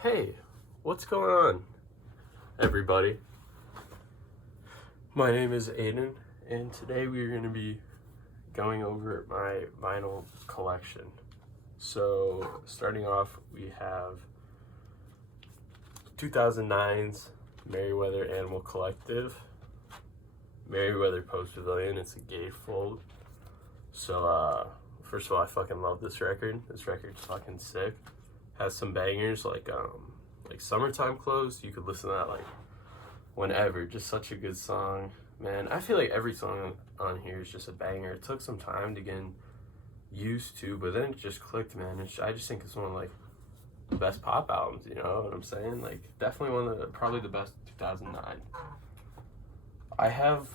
Hey, what's going on, everybody? My name is Aiden, and today we're going to be going over my vinyl collection. So, starting off, we have 2009's Merriweather Animal Collective, Merriweather Post Pavilion. It's a gatefold. So, first of all, I fucking love this record. This record's fucking sick. Has some bangers like Summertime Clothes. You could listen to that like whenever. Just such a good song, man. I feel like every song on here is just a banger. It took some time to get used to, but then it just clicked, man. I just think it's one of like the best pop albums. You know what I'm saying? Like definitely one of probably the best 2009. I have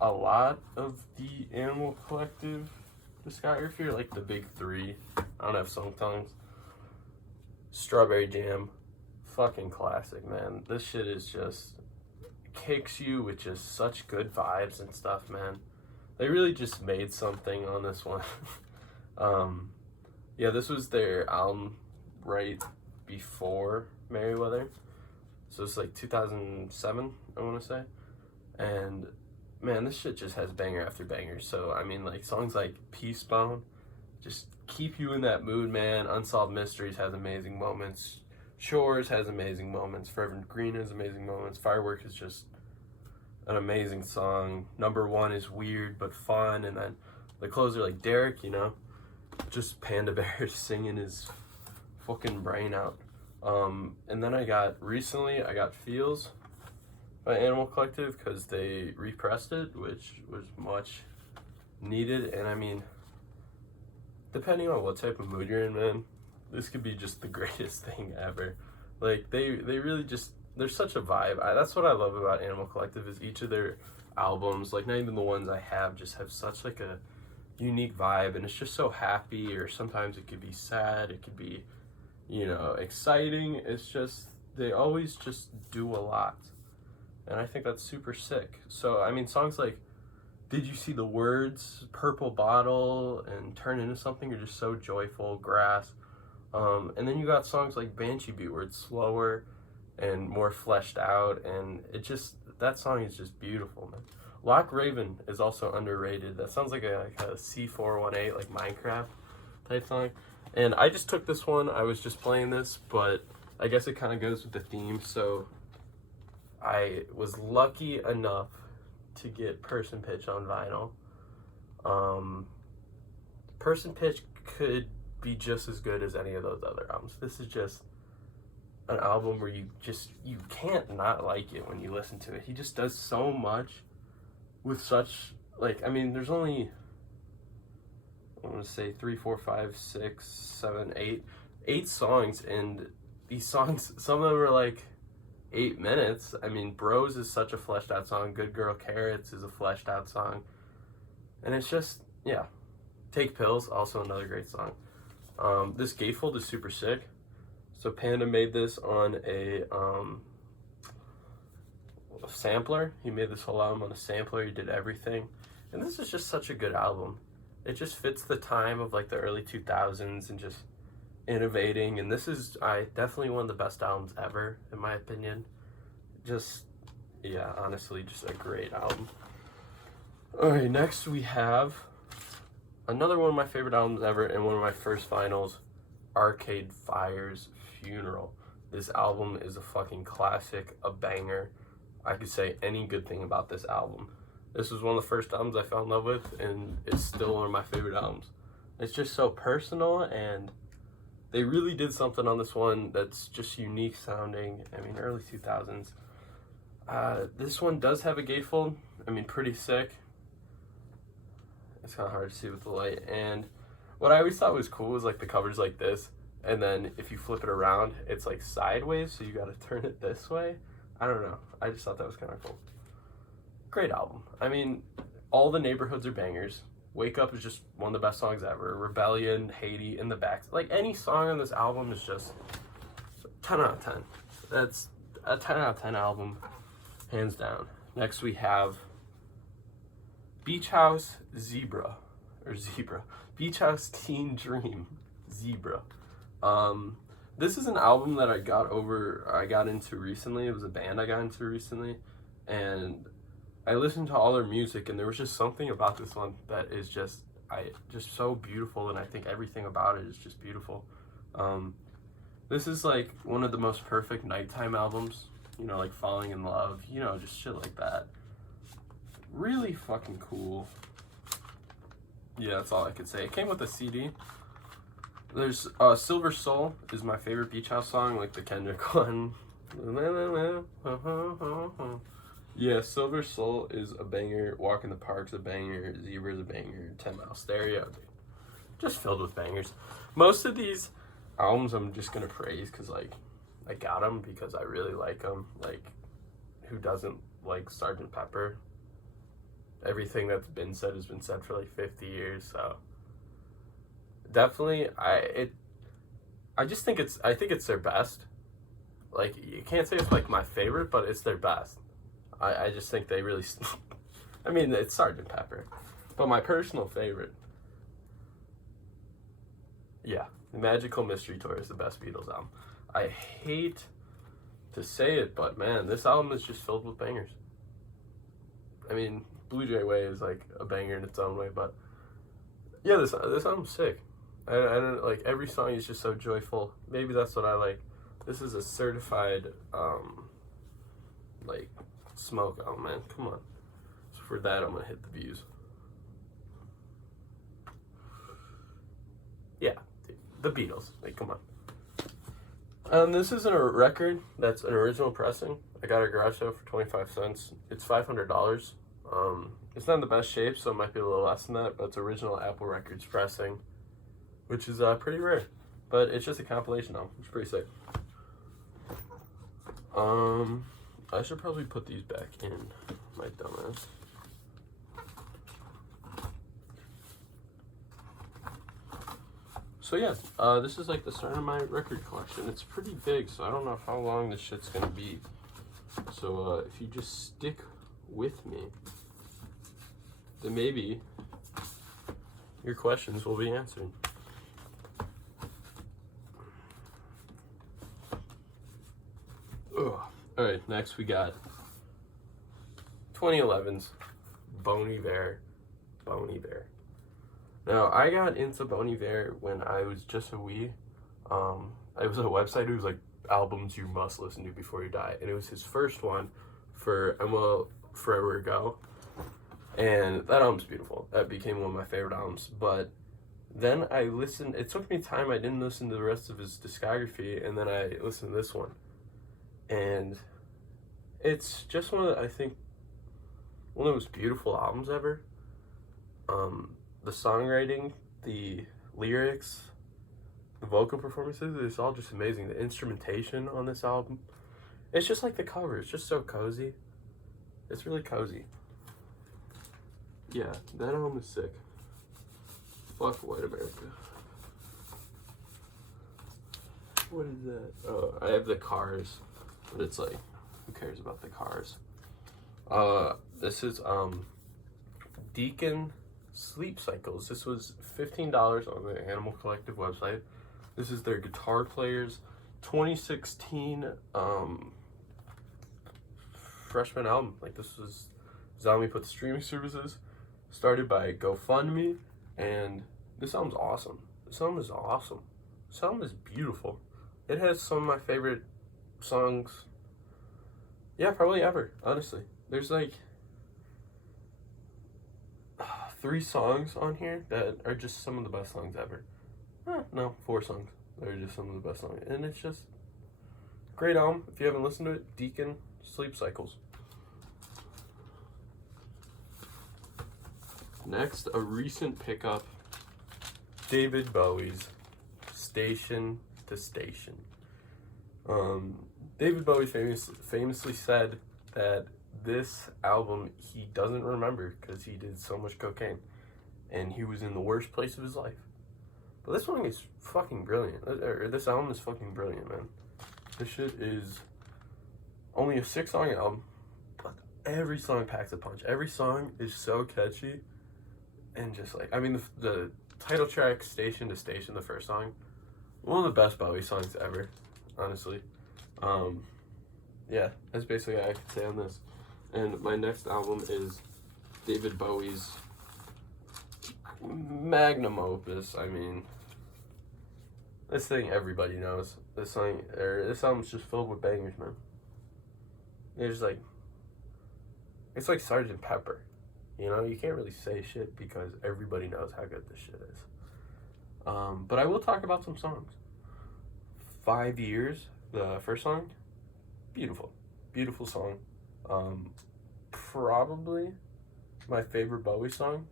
a lot of the Animal Collective discography, like the big three. I don't have songs. Strawberry Jam, fucking classic, man. This shit is just kicks you with just such good vibes and stuff, man. They really just made something on this one. Yeah, this was their album right before Merriweather, so it's like 2007, I want to say. And man, this shit just has banger after banger. So I mean, like songs like Peacebone just keep you in that mood, man. Unsolved Mysteries has amazing moments. Shores has amazing moments. Forever Green has amazing moments. Firework is just an amazing song. Number One is weird but fun. And then the closer, like Derek, you know, just Panda Bear singing his fucking brain out. And then I got Feels by Animal Collective because they repressed it, which was much needed. And I mean, depending on what type of mood you're in, man, this could be just the greatest thing ever. Like they really just, they're such a vibe. That's what I love about Animal Collective is each of their albums, like not even the ones I have, just have such like a unique vibe, and it's just so happy, or sometimes it could be sad, it could be, you know, exciting. It's just they always just do a lot, and I think that's super sick. So I mean, songs like Did You See the Words, Purple Bottle, and Turn Into Something are just so joyful. Grass. And then you got songs like Banshee Beat where it's slower and more fleshed out, and that song is just beautiful, man. Lock Raven is also underrated. That sounds like a C418, like Minecraft type song. And I just took this one. I was just playing this, but I guess it kind of goes with the theme. So I was lucky enough to get Person Pitch on vinyl. Person Pitch could be just as good as any of those other albums. This is just an album where you can't not like it when you listen to it. He just does so much with such, like, I mean, there's only, I want to say 3, 4, 5, 6, 7, 8 songs, and these songs, some of them are like 8 minutes. I mean, Bros is such a fleshed out song. Good Girl Carrots is a fleshed out song. And it's just, yeah. Take Pills, also another great song. This gatefold is super sick. So Panda made this on a sampler. He made this whole album on a sampler. He did everything. And this is just such a good album. It just fits the time of like the early 2000s and just innovating. And this is definitely one of the best albums ever, in my opinion. Just, yeah, honestly, just a great album. Alright, next we have another one of my favorite albums ever and one of my first vinyls, Arcade Fire's Funeral. This album is a fucking classic, a banger. I could say any good thing about this album. This was one of the first albums I fell in love with, and it's still one of my favorite albums. It's just so personal, and they really did something on this one that's just unique sounding. I mean, early 2000s. This one does have a gatefold. I mean, pretty sick. It's kind of hard to see with the light. And what I always thought was cool was like the cover's like this, and then if you flip it around, it's like sideways, so you got to turn it this way. I don't know. I just thought that was kind of cool. Great album. I mean, all the neighborhoods are bangers. Wake Up is just one of the best songs ever. Rebellion, Haiti, In the Back. Like any song on this album is just 10 out of 10. That's a 10 out of 10 album, hands down. Next we have Beach House Zebra. Beach House Teen Dream Zebra. This is an album that I got into recently. It was a band I got into recently, and I listened to all their music, and there was just something about this one that is just so beautiful, and I think everything about it is just beautiful. This is like one of the most perfect nighttime albums, you know, like Falling in Love, you know, just shit like that. Really fucking cool. Yeah, that's all I could say. It came with a CD. There's Silver Soul is my favorite Beach House song, like the Kendrick one. Yeah, Silver Soul is a banger. Walk in the Park's a banger. Zebra's a banger. 10 Mile Stereo, dude. Just filled with bangers. Most of these albums I'm just gonna praise because, like, I got them because I really like them. Like, who doesn't like Sgt. Pepper? Everything that's been said has been said for like 50 years, so definitely I think it's their best. Like, you can't say it's like my favorite, but it's their best. I just think they really I mean, it's Sgt. Pepper, but my personal favorite, yeah, The Magical Mystery Tour is the best Beatles album. I hate to say it, but man, this album is just filled with bangers. I mean, Blue Jay Way is like a banger in its own way, but yeah, this album's sick. I don't like, every song is just so joyful. Maybe that's what I like. This is a certified like smoke album, man. Come on. So for that, I'm gonna hit the views. Yeah, dude, the Beatles. Like, come on. This isn't a record. That's an original pressing. I got a garage sale for 25 cents. It's $500. It's not in the best shape, so it might be a little less than that, but it's original Apple Records pressing, which is pretty rare. But it's just a compilation album. It's pretty sick. I should probably put these back in, my dumbass. So yeah, this is like the start of my record collection. It's pretty big, so I don't know how long this shit's gonna be. So if you just stick with me, then maybe your questions will be answered. Ugh. All right, next we got 2011's Bon Iver. Bon Iver. Now, I got into Bon Iver when I was just a wee. It was a website. It was like albums you must listen to before you die, and it was his first one for Emma Forever Ago, and that album's beautiful. That became one of my favorite albums. But then I listened. It took me time. I didn't listen to the rest of his discography, and then I listened to this one, and it's just I think one of the most beautiful albums ever. The songwriting, the lyrics, the vocal performances, it's all just amazing. The instrumentation on this album, it's just like the cover. It's just so cozy. It's really cozy. Yeah, that album is sick. Fuck White America. What is that? Oh, I have the Cars, but it's like, who cares about the Cars? This is Deacon Sleep Cycles. This was $15 on the Animal Collective website. This is their Guitar Players 2016 freshman album. Like, this was Zombie put the streaming services, started by GoFundMe, and this album's awesome. This album is awesome. This album is beautiful. It has some of my favorite songs, yeah, probably ever, honestly. There's like 3 songs on here that are just some of the best songs ever. No, 4 songs that are just some of the best songs. And it's just great album. If you haven't listened to it, Deacon Sleep Cycles. Next, a recent pickup, David Bowie's Station to Station. David Bowie famously said that this album he doesn't remember because he did so much cocaine and he was in the worst place of his life. But this song is fucking brilliant. This album is fucking brilliant, man. This shit is only a 6-song album, but every song packs a punch. Every song is so catchy and just like, I mean, the title track, Station to Station, the first song, One of the best Bowie songs ever, honestly. Yeah, that's basically all I could say on this. And my next album is David Bowie's magnum opus. I mean, this thing everybody knows. This album's just filled with bangers, man. It's like Sgt. Pepper. You know, you can't really say shit because everybody knows how good this shit is. But I will talk about some songs. 5 Years, the first song, beautiful. Beautiful song. Probably my favorite Bowie song.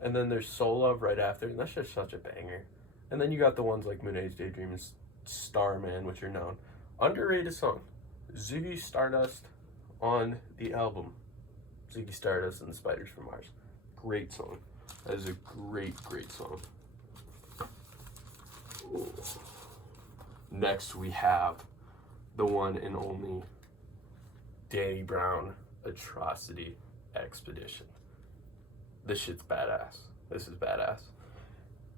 And then there's Soul Love right after, and that's just such a banger. And then you got the ones like Moon Age Daydream and Starman, which are known. Underrated song. Ziggy Stardust on the album. Ziggy Stardust and the Spiders from Mars. Great song. That is a great, great song. Ooh. Next we have the one and only Danny Brown Atrocity Expedition. This shit's badass. This is badass.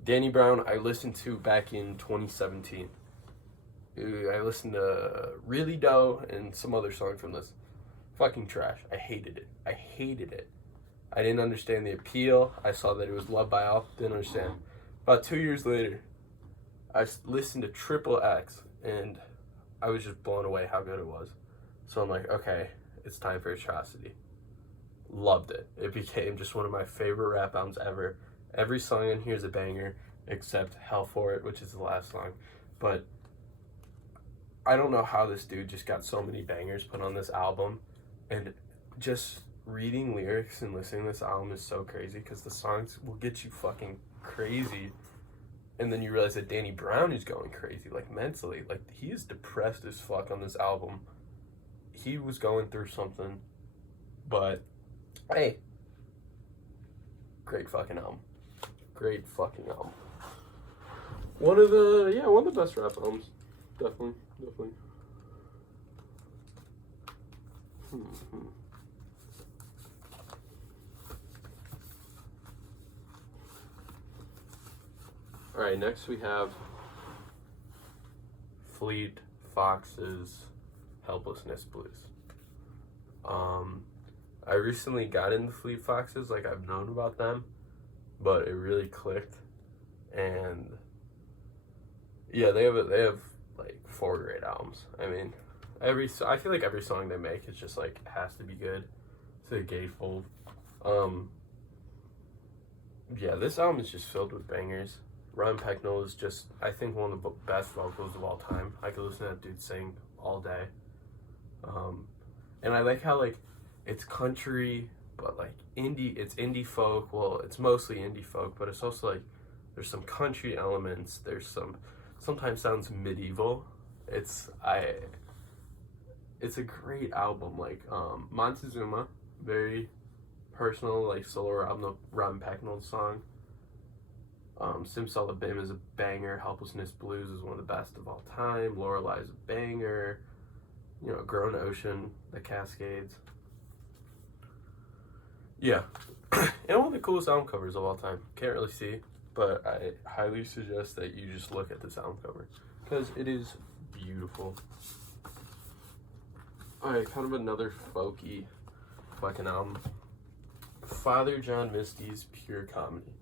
Danny Brown, I listened to back in 2017. I listened to Really Doe and some other song from this. Fucking trash. I hated it. I hated it. I didn't understand the appeal. I saw that it was Love by All. Didn't understand. About 2 years later, I listened to Triple X, and I was just blown away how good it was. So I'm like, okay, it's time for Atrocity. Loved it. It became just one of my favorite rap albums ever. Every song in here is a banger, except Hell For It, which is the last song. But I don't know how this dude just got so many bangers put on this album. And just reading lyrics and listening to this album is so crazy because the songs will get you fucking crazy. And then you realize that Danny Brown is going crazy, like mentally. Like, he is depressed as fuck on this album. He was going through something. But, hey, great fucking album. Great fucking album. One of the best rap albums. Definitely. Alright, next we have Fleet Foxes' Helplessness Blues. I recently got into Fleet Foxes, like I've known about them, but it really clicked. And yeah, they have like 4 great albums. I mean, I feel like every song they make is just like has to be good. It's a gatefold. Yeah, this album is just filled with bangers. Ron Pecknold is just, I think, one of the best vocals of all time. I could listen to that dude sing all day. And I like how, like, it's country, but, like, it's indie folk. Well, it's mostly indie folk, but it's also, like, there's some country elements. There's sometimes sounds medieval. It's a great album. Like, Montezuma, very personal, like, solo album, Ron Pecknold song. Simsalabim is a banger. Helplessness Blues is one of the best of all time. Lorelei is a banger. You know, Grown Ocean, The Cascades. Yeah. And one of the coolest album covers of all time. Can't really see, but I highly suggest that you just look at this album cover because it is beautiful. Alright, kind of another folky fucking album. Father John Misty's Pure Comedy.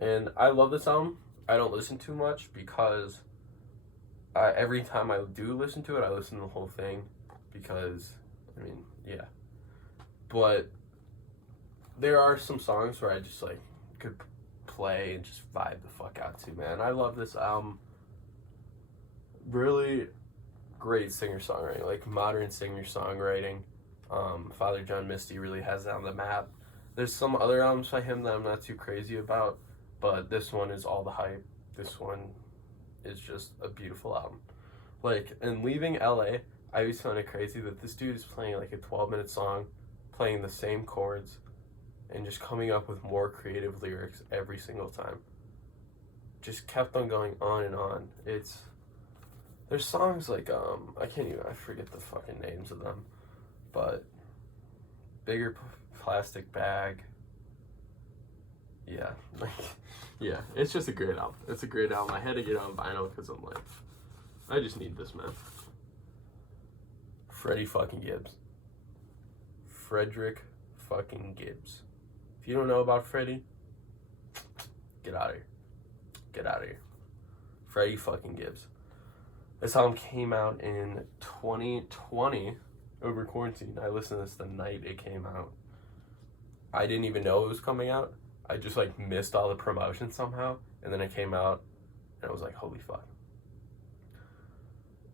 And I love this album. I don't listen too much because every time I do listen to it, I listen to the whole thing because, I mean, yeah. But there are some songs where I just, like, could play and just vibe the fuck out to, man. I love this album. Really great singer-songwriting, like modern singer-songwriting. Father John Misty really has it on the map. There's some other albums by him that I'm not too crazy about, but this one is all the hype. This one is just a beautiful album. Like, in Leaving LA, I always found it crazy that this dude is playing like a 12-minute song, playing the same chords, and just coming up with more creative lyrics every single time. Just kept on going on and on. There's songs like, I forget the fucking names of them, but Bigger Plastic Bag. Yeah, like, yeah, it's just a great album. It's a great album. I had to get it on vinyl because I'm like, I just need this, man. Freddie fucking Gibbs. Frederick fucking Gibbs. If you don't know about Freddie, get out of here. Get out of here. Freddie fucking Gibbs. This album came out in 2020 over quarantine. I listened to this the night it came out. I didn't even know it was coming out. I just like missed all the promotion somehow, and then it came out, and I was like, holy fuck.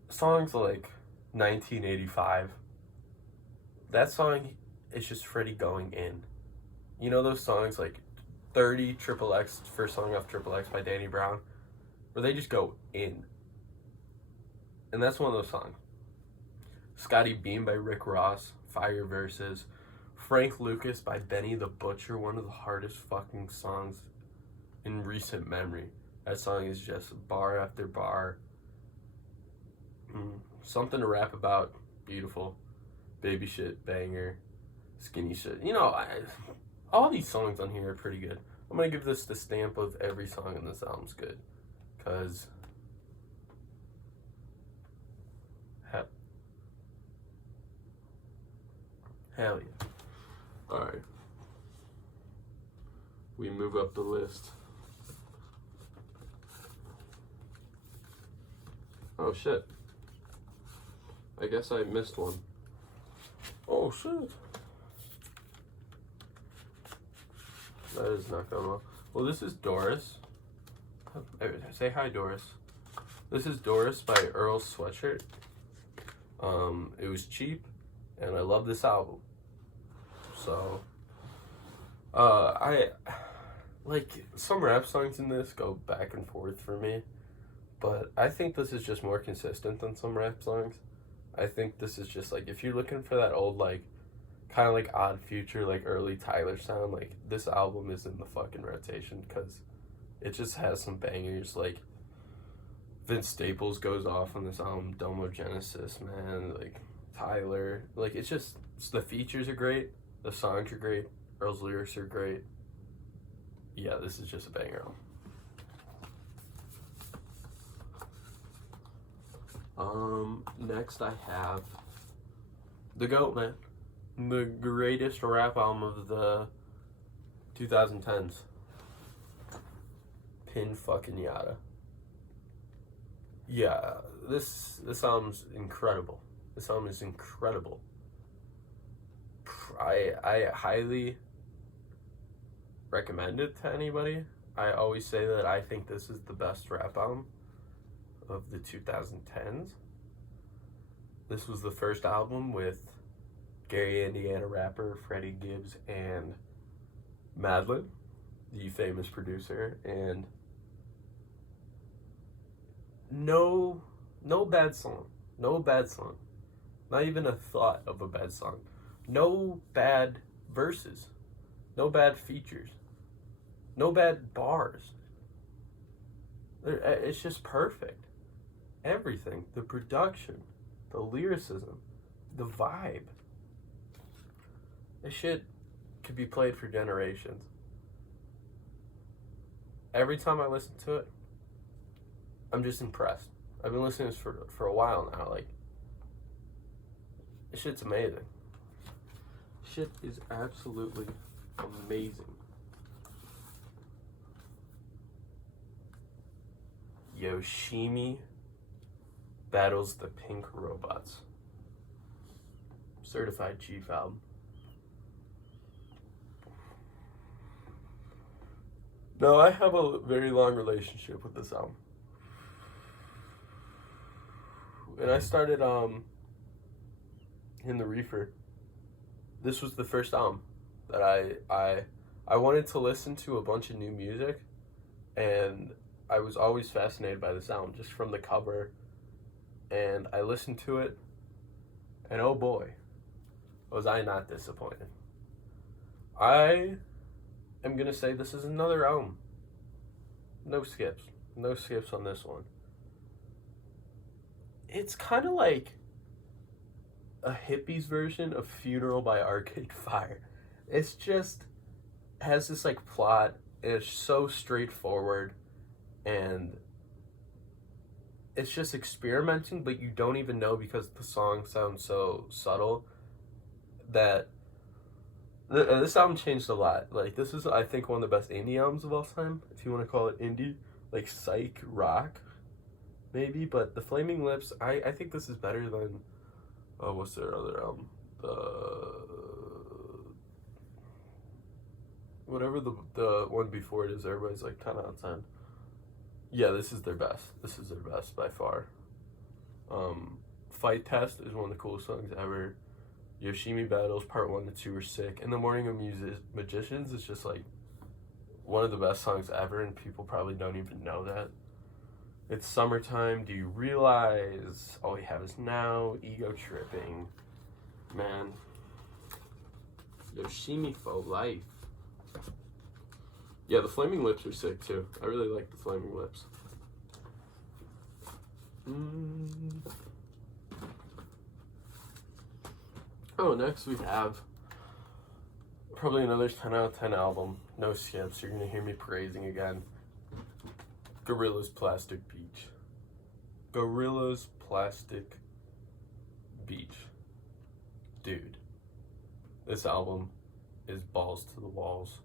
Songs like 1985. That song is just Freddie going in. You know those songs like 30 Triple X, first song off Triple X by Danny Brown, where they just go in. And that's one of those songs. Scotty Beam by Rick Ross, Fire Verses. Frank Lucas by Benny the Butcher, one of the hardest fucking songs in recent memory. That song is just bar after bar. Something to rap about, beautiful. Baby shit, banger. Skinny shit. You know, all these songs on here are pretty good. I'm going to give this the stamp of every song in this album's good. Because... hell yeah. Alright. We move up the list. Oh shit. I guess I missed one. Oh shit. That is not going well. Well, this is Doris. Say hi, Doris. This is Doris by Earl Sweatshirt. It was cheap, and I love this album. So, I like some rap songs in this go back and forth for me, but I think this is just more consistent than some rap songs. I think this is just like, if you're looking for that old, like, kind of like Odd Future, like early Tyler sound, like this album is in the fucking rotation because it just has some bangers. Like Vince Staples goes off on this album, Domo Genesis, man, like Tyler, like it's just, the features are great. The songs are great. Earl's lyrics are great. Yeah, this is just a banger album. Next I have The GOAT, man. The greatest rap album of the 2010s. Pin fucking Yada. Yeah, this album's incredible. This album is incredible. I highly recommend it to anybody. I always say that I think this is the best rap album of the 2010s. This was the first album with Gary, Indiana rapper Freddie Gibbs and Madlib, the famous producer, and no bad song. No bad song. Not even a thought of a bad song. No bad verses. No bad features. No bad bars. It's just perfect. Everything. The production. The lyricism. The vibe. This shit could be played for generations. Every time I listen to it, I'm just impressed. I've been listening to this for a while now. Like, this shit's amazing. Shit is absolutely amazing. Yoshimi battles the Pink Robots. Certified Chief album. No, I have a very long relationship with this album. When I started in the Reefer, this was the first album that I wanted to listen to a bunch of new music, and I was always fascinated by this album just from the cover, and I listened to it, and oh boy, was I not disappointed. I am gonna say this is another album. No skips on this one. It's kind of like a hippies version of Funeral by Arcade Fire. It's just has this like plot, It's so straightforward, and it's just experimenting, but you don't even know because the song sounds so subtle that this album changed a lot. Like, this is, I think, one of the best indie albums of all time, if you want to call it indie. Like, psych rock, maybe. But the Flaming Lips, I think this is better than, oh, what's their other album? Whatever the one before it is, everybody's like 10 out of 10. Yeah, this is their best. This is their best by far. Fight Test is one of the coolest songs ever. Yoshimi Battles Part 1 to 2 are sick. And The Morning of Magicians is just like one of the best songs ever, and people probably don't even know that. It's Summertime. Do you realize? All we have is now. Ego Tripping. Man. Yoshimi for life. Yeah, the Flaming Lips are sick too. I really like the Flaming Lips. Oh, next we have probably another 10 out of 10 album. No skips. You're going to hear me praising again. Gorillaz Plastic Beach. Gorillaz Plastic Beach. Dude. This album is balls to the walls.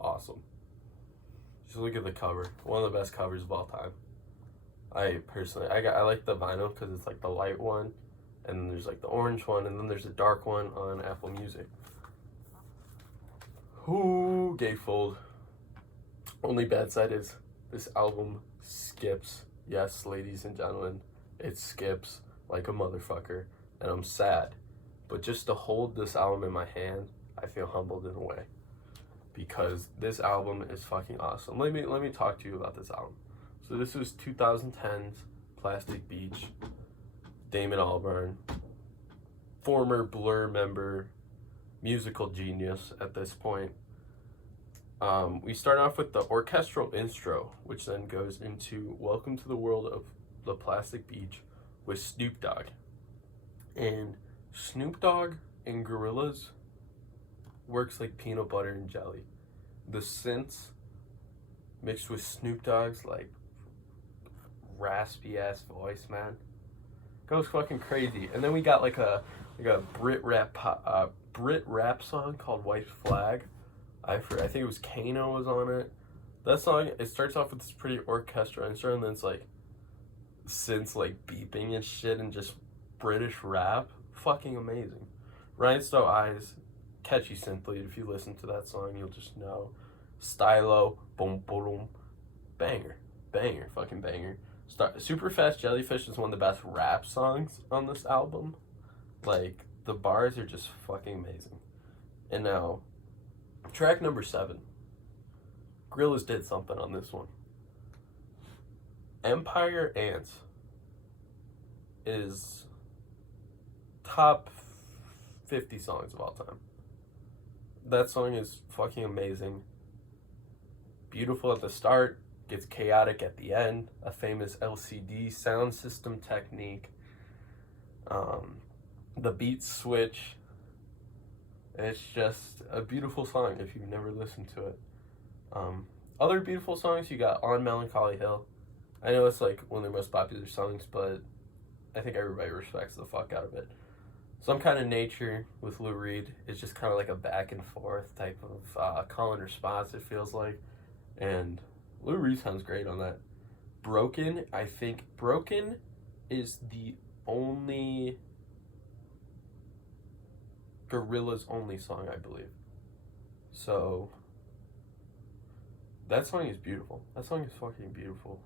Awesome. Just look at the cover. One of the best covers of all time. I like the vinyl because it's like the light one, and then there's like the orange one, and then there's a dark one on Apple Music. Ooh, gatefold. Only bad side is this album skips. Yes, ladies and gentlemen, it skips like a motherfucker, and I'm sad. But just to hold this album in my hand, I feel humbled in a way. Because this album is fucking awesome. Let me talk to you about this album. So this was 2010's Plastic Beach. Damon Albarn, former Blur member, musical genius at this point. We start off with the orchestral intro, which then goes into Welcome to the World of the Plastic Beach with Snoop Dogg. And Snoop Dogg and Gorillaz works like peanut butter and jelly. The synths mixed with Snoop Dogg's like raspy ass voice, man, goes fucking crazy. And then we got like a Brit rap song called White Flag. I think it was Kano was on it. That song, it starts off with this pretty orchestral intro, and then it's like synths like beeping and shit and just British rap. Fucking amazing. Rhinestone Eyes, catchy synth lead. If you listen to that song, you'll just know. Stylo, boom, boom, banger, fucking banger. Super Fast Jellyfish is one of the best rap songs on this album. Like, the bars are just fucking amazing. And now, track number 7. Gorillaz did something on this one. Empire Ants is top 50 songs of all time. That song is fucking amazing. Beautiful at the start, gets chaotic at the end. A famous LCD sound system technique. The beats switch. It's just a beautiful song if you've never listened to it. Other beautiful songs, you got On Melancholy Hill. I know it's like one of their most popular songs, but I think everybody respects the fuck out of it. Some Kind of Nature with Lou Reed is just kind of like a back and forth type of call and response, it feels like. And Lou Reed sounds great on that. Broken, I think Broken is the only Gorillaz only song, I believe. So that song is beautiful. That song is fucking beautiful.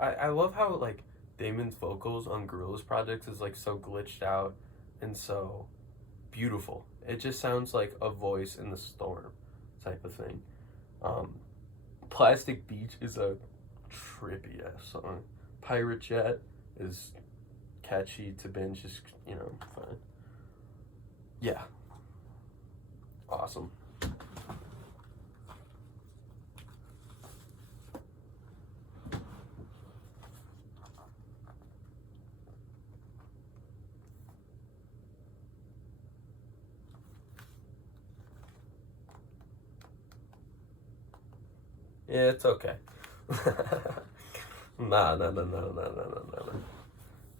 I love how like Damon's vocals on Gorillaz projects is like so glitched out and so beautiful. It just sounds like a voice in the storm type of thing. Plastic Beach is a trippy ass song. Pirate Jet is catchy to binge, just, fine. Yeah. Awesome. Yeah, it's okay. Nah.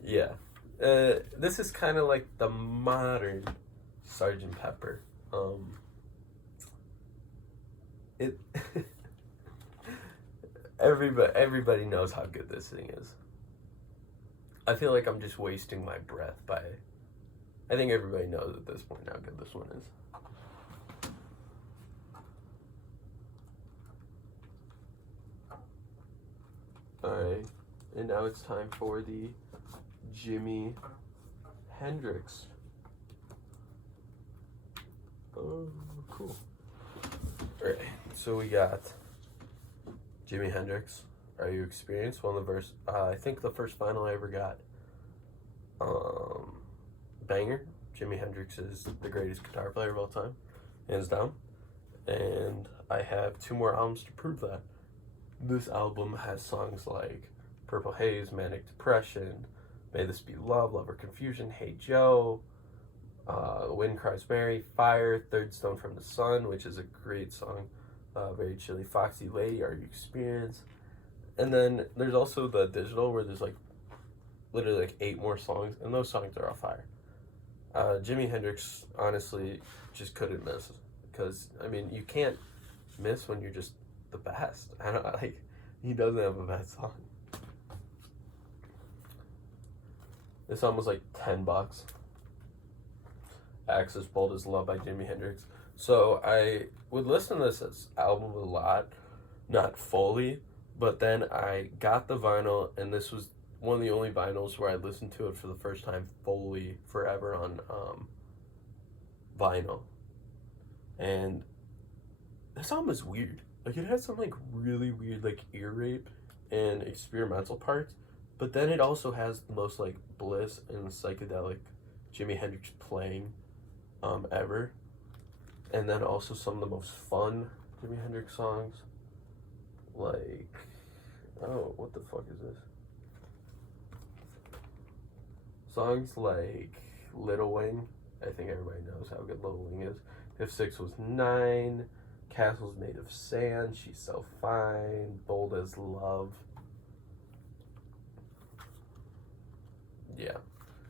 Yeah. This is kind of like the modern Sergeant Pepper. It everybody knows how good this thing is. I feel like I'm just wasting my breath by. I think everybody knows at this point how good this one is. Alright, and now it's time for the Jimi Hendrix. Oh, cool. Alright, so we got Jimi Hendrix. Are You Experienced? One of the I think the first vinyl I ever got. Banger. Jimi Hendrix is the greatest guitar player of all time, hands down. And I have 2 more albums to prove that. This album has songs like Purple Haze, Manic Depression, May This Be Love, Love or Confusion, Hey Joe, Wind Cries Mary, Fire, Third Stone from the Sun, which is a great song, very chilly, Foxy Lady, Are You Experienced? And then there's also the digital where there's like literally like 8 more songs, and those songs are all fire. Jimi Hendrix, honestly, just couldn't miss, because I mean, you can't miss when you're just the best. I don't like. He doesn't have a bad song. This song was like $10. Axe as Bold as Love by Jimi Hendrix. So I would listen to this album a lot, not fully, but then I got the vinyl, and this was one of the only vinyls where I listened to it for the first time fully forever on vinyl. And this album is weird. Like, it has some like really weird like ear rape and experimental parts, but then it also has the most like bliss and psychedelic Jimi Hendrix playing ever. And then also some of the most fun Jimi Hendrix songs. Like, oh, what the fuck is this? Songs like Little Wing. I think everybody knows how good Little Wing is. If 6 was 9. Castles Made of Sand. She's So Fine. Bold as Love. Yeah,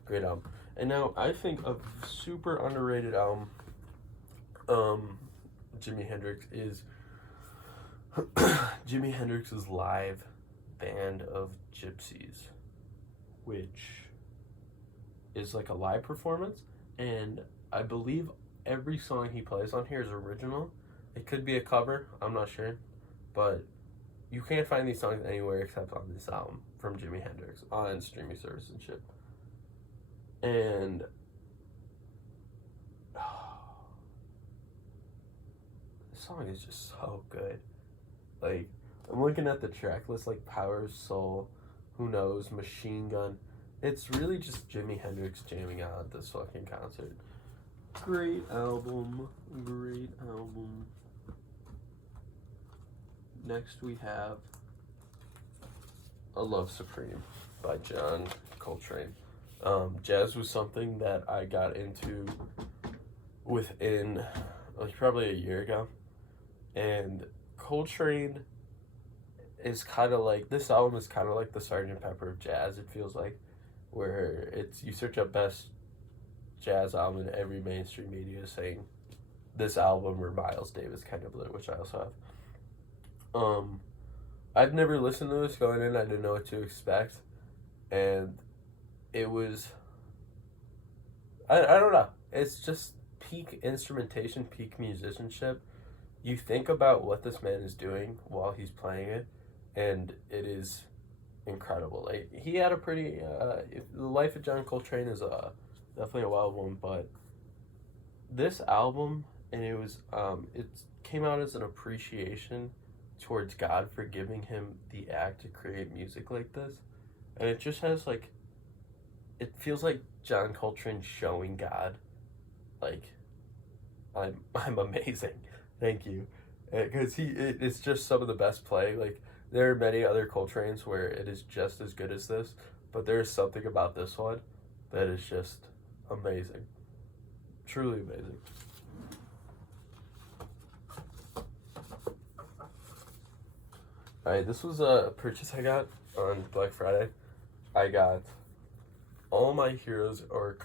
great album. And now I think a super underrated album, Jimi Hendrix, is Jimi Hendrix's live Band of Gypsies, which is like a live performance, and I believe every song he plays on here is original. It could be a cover, I'm not sure, but you can't find these songs anywhere except on this album from Jimi Hendrix on streaming service and shit. And this song is just so good. Like, I'm looking at the track list, like Power of Soul, Who Knows, Machine Gun. It's really just Jimi Hendrix jamming out at this fucking concert. Great album. Great album. Next we have A Love Supreme by John Coltrane. Jazz was something that I got into within like probably a year ago. And Coltrane is kind of like, this album is kind of like the Sgt. Pepper of jazz, it feels like, where it's, you search up best jazz album in every mainstream media saying this album or Miles Davis kind of blue, which I also have. I've never listened to this going in. I didn't know what to expect, and it was, I don't know, it's just peak instrumentation, peak musicianship. You think about what this man is doing while he's playing it, and it is incredible. Like, he had a pretty the life of John Coltrane is definitely a wild one, but this album, and it was it came out as an appreciation towards God for giving him the act to create music like this, and it just has like, it feels like John Coltrane showing God, like, I'm amazing, thank you, because it's just some of the best play. Like, there are many other Coltranes where it is just as good as this, but there is something about this one that is just amazing, truly amazing. Alright, this was a purchase I got on Black Friday. I got All My Heroes Are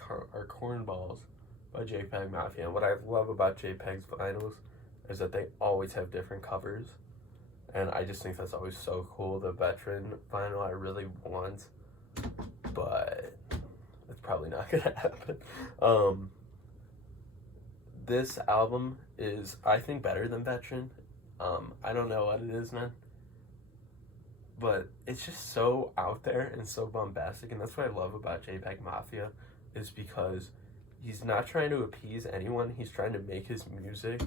Cornballs by JPEG Mafia. And what I love about JPEG's vinyls is that they always have different covers. And I just think that's always so cool. The Veteran vinyl I really want, but it's probably not gonna happen. This album is, I think, better than Veteran. I don't know what it is, man. But it's just so out there and so bombastic, and that's what I love about JPEG Mafia, is because he's not trying to appease anyone. He's trying to make his music,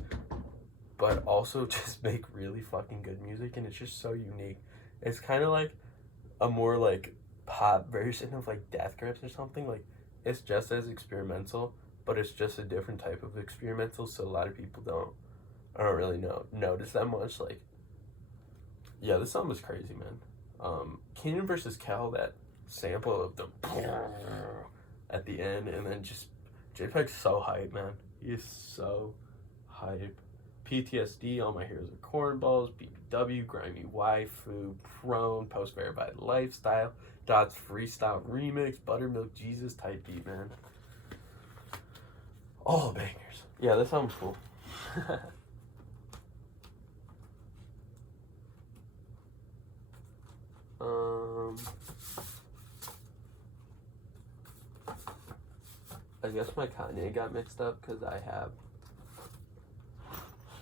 but also just make really fucking good music, and it's just so unique. It's kind of like a more like pop version of like Death Grips or something. Like, it's just as experimental, but it's just a different type of experimental. So a lot of people I don't really notice that much. Like, yeah, this song was crazy, man. Kenan versus Kel, that sample of the at the end, and then just JPEG's so hype, man. He is so hype. PTSD, All My Heroes Are Cornballs, BBW, Grimy Waifu, Prone, Post Verified Lifestyle, Dots Freestyle Remix, Buttermilk Jesus type beat, man. All bangers. Yeah, that sounds cool. I guess my Kanye got mixed up because I have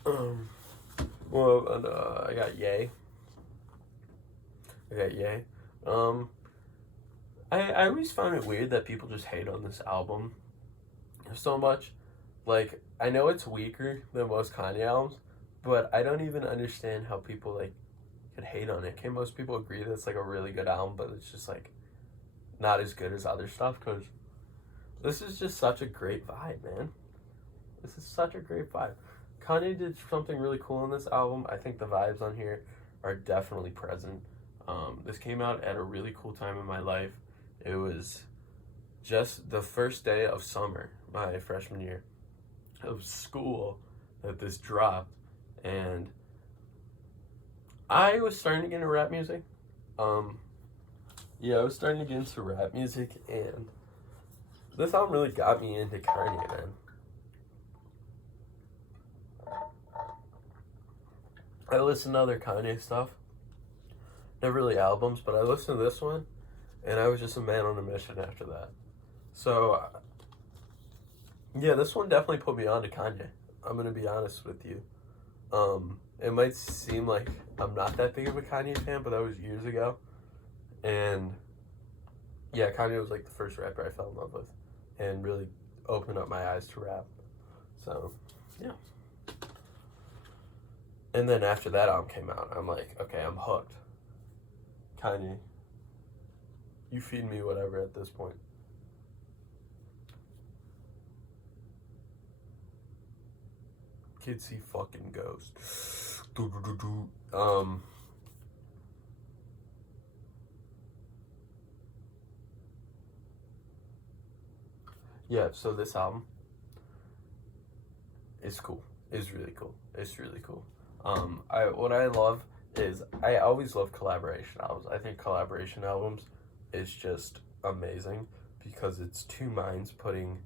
I got Ye. I always found it weird that people just hate on this album so much. Like, I know it's weaker than most Kanye albums, but I don't even understand how people like could hate on it. Can most people agree that it's like a really good album, but it's just like not as good as other stuff? Because this is just such a great vibe, man. This is such a great vibe. Kanye did something really cool in this album. I think the vibes on here are definitely present. This came out at a really cool time in my life. It was just the first day of summer, my freshman year of school, that this dropped. And I was starting to get into rap music. I was starting to get into rap music, and this album really got me into Kanye, man. I listened to other Kanye stuff, never really albums, but I listened to this one, and I was just a man on a mission after that. So, yeah, this one definitely put me on to Kanye. I'm gonna be honest with you. It might seem like I'm not that big of a Kanye fan, but that was years ago. And yeah, Kanye was like the first rapper I fell in love with and really opened up my eyes to rap. So, yeah. And then after that album came out, I'm like, okay, I'm hooked. Kanye, you feed me whatever at this point. Kids see fucking ghost. Yeah, so this album is cool. It's really cool. It's really cool. What I love is I always love collaboration albums. I think collaboration albums is just amazing because it's two minds putting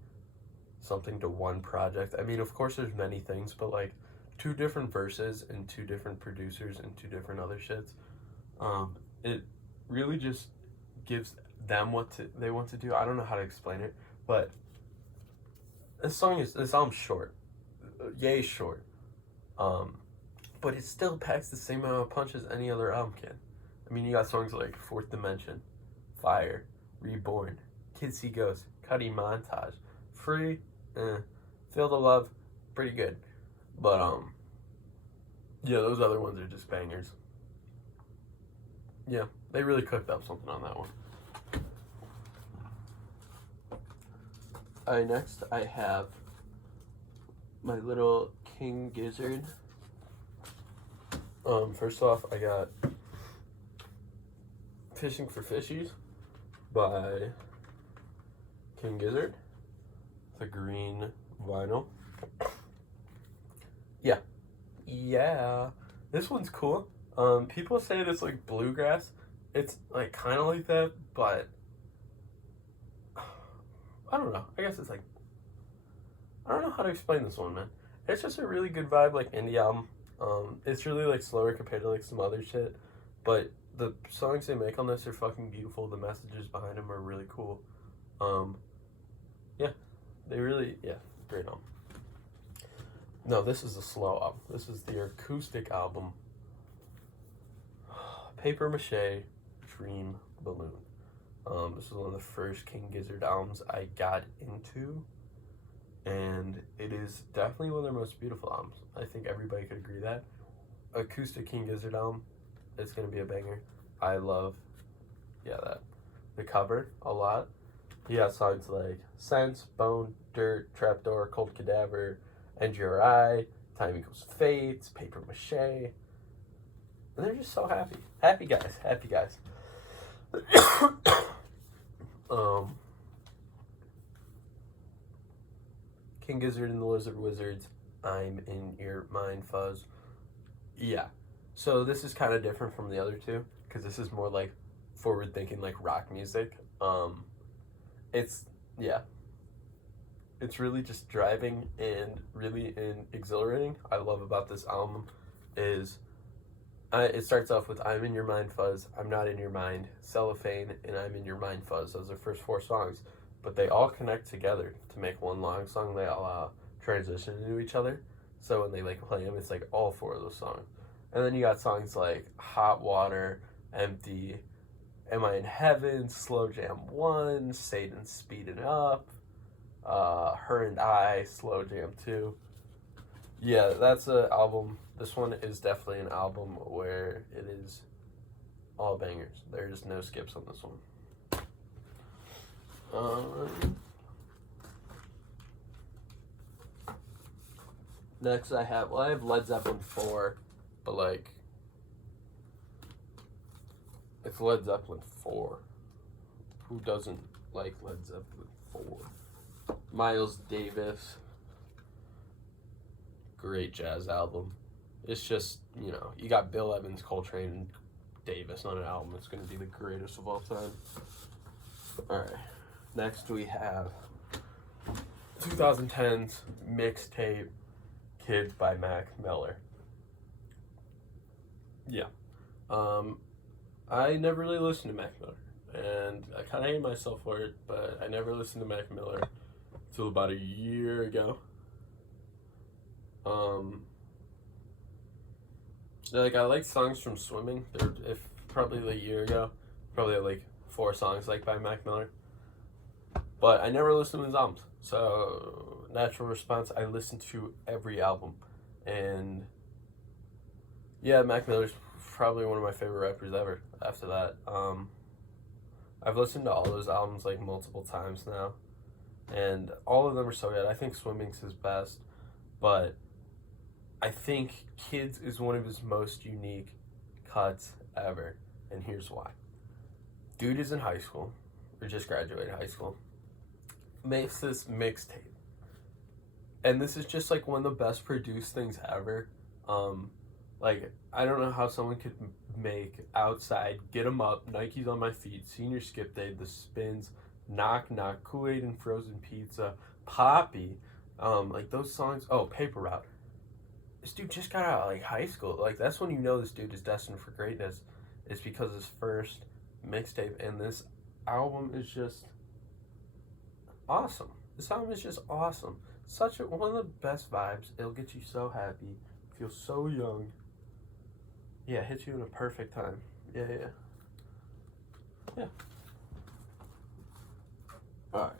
something to one project. I mean, of course there's many things, but like two different verses and two different producers and two different other shits. It really just gives them they want to do. I don't know how to explain it, but this album's short. Yay short. But it still packs the same amount of punch as any other album can. I mean, you got songs like Fourth Dimension, Fire, Reborn, Kids See Ghosts, Cuddy Montage, Free, Feel the Love, pretty good. But yeah, those other ones are just bangers. Yeah, they really cooked up something on that one. Alright, next I have my little King Gizzard. First off, I got Fishing for Fishies by King Gizzard. The green vinyl. Yeah. This one's cool. People say it's like bluegrass. It's like kind of like that, but I don't know. I guess it's like I don't know how to explain this one, man. It's just a really good vibe, like indie album. It's really like slower compared to like some other shit, but the songs they make on this are fucking beautiful. The messages behind them are really cool. Yeah, they really great album. No, this is a slow album. This is the acoustic album. Paper Mache Dream Balloon. This is one of the first King Gizzard albums I got into, and it is definitely one of their most beautiful albums. I think everybody could agree that. Acoustic King Gizzard album, it's gonna be a banger. I love, the cover a lot. He has songs like Sense, Bone, Dirt, Trapdoor, Cold Cadaver, End Your Eye, Time Equals Fate, Paper Mache. And they're just so happy. Happy guys. King Gizzard and the Lizard Wizards, I'm in Your Mind Fuzz. Yeah. So this is kind of different from the other two, because this is more like forward thinking, like rock music. It's really just driving and really exhilarating. I love about this album is it starts off with I'm in Your Mind Fuzz, I'm Not in Your Mind, Cellophane, and I'm in Your Mind Fuzz. Those are the first 4 songs, but they all connect together to make one long song. They all transition into each other, so when they like play them, it's like all 4 of those songs. And then you got songs like Hot Water, Empty, Am I in Heaven, Slow Jam 1, Satan Speeding Up, Her and I, Slow Jam 2. Yeah, that's an album. This one is definitely an album where it is all bangers. There are just no skips on this one. Next I have Led Zeppelin 4, but like, it's Led Zeppelin 4. Who doesn't like Led Zeppelin 4? Miles Davis. Great jazz album. It's just, you got Bill Evans, Coltrane, and Davis on an album. It's going to be the greatest of all time. Alright. Next we have 2010's mixtape Kids by Mac Miller. Yeah. I never really listened to Mac Miller, and I kind of hate myself for it, but I never listened to Mac Miller until about a year ago. I like songs from Swimming. Probably like a year ago, probably like 4 songs like by Mac Miller, but I never listened to his albums. So natural response, I listened to every album, and yeah, Mac Miller's probably one of my favorite rappers ever. After that, I've listened to all those albums like multiple times now, and all of them are so good. I think Swimming's his best, but I think Kids is one of his most unique cuts ever, and here's why. Dude is in high school, or just graduated high school, makes this mixtape, and this is just like one of the best produced things ever. I don't know how someone could make Outside, Get 'Em Up, Nike's on My Feet, Senior Skip Day, The Spins, Knock Knock, Kool-Aid and Frozen Pizza, Poppy, those songs. Oh, Paper Route. This dude just got out of like high school. Like, that's when you know this dude is destined for greatness. It's because his first mixtape, and this album is just awesome. This album is just awesome. One of the best vibes. It'll get you so happy. Feel so young. Yeah, hits you in a perfect time. Yeah. Alright.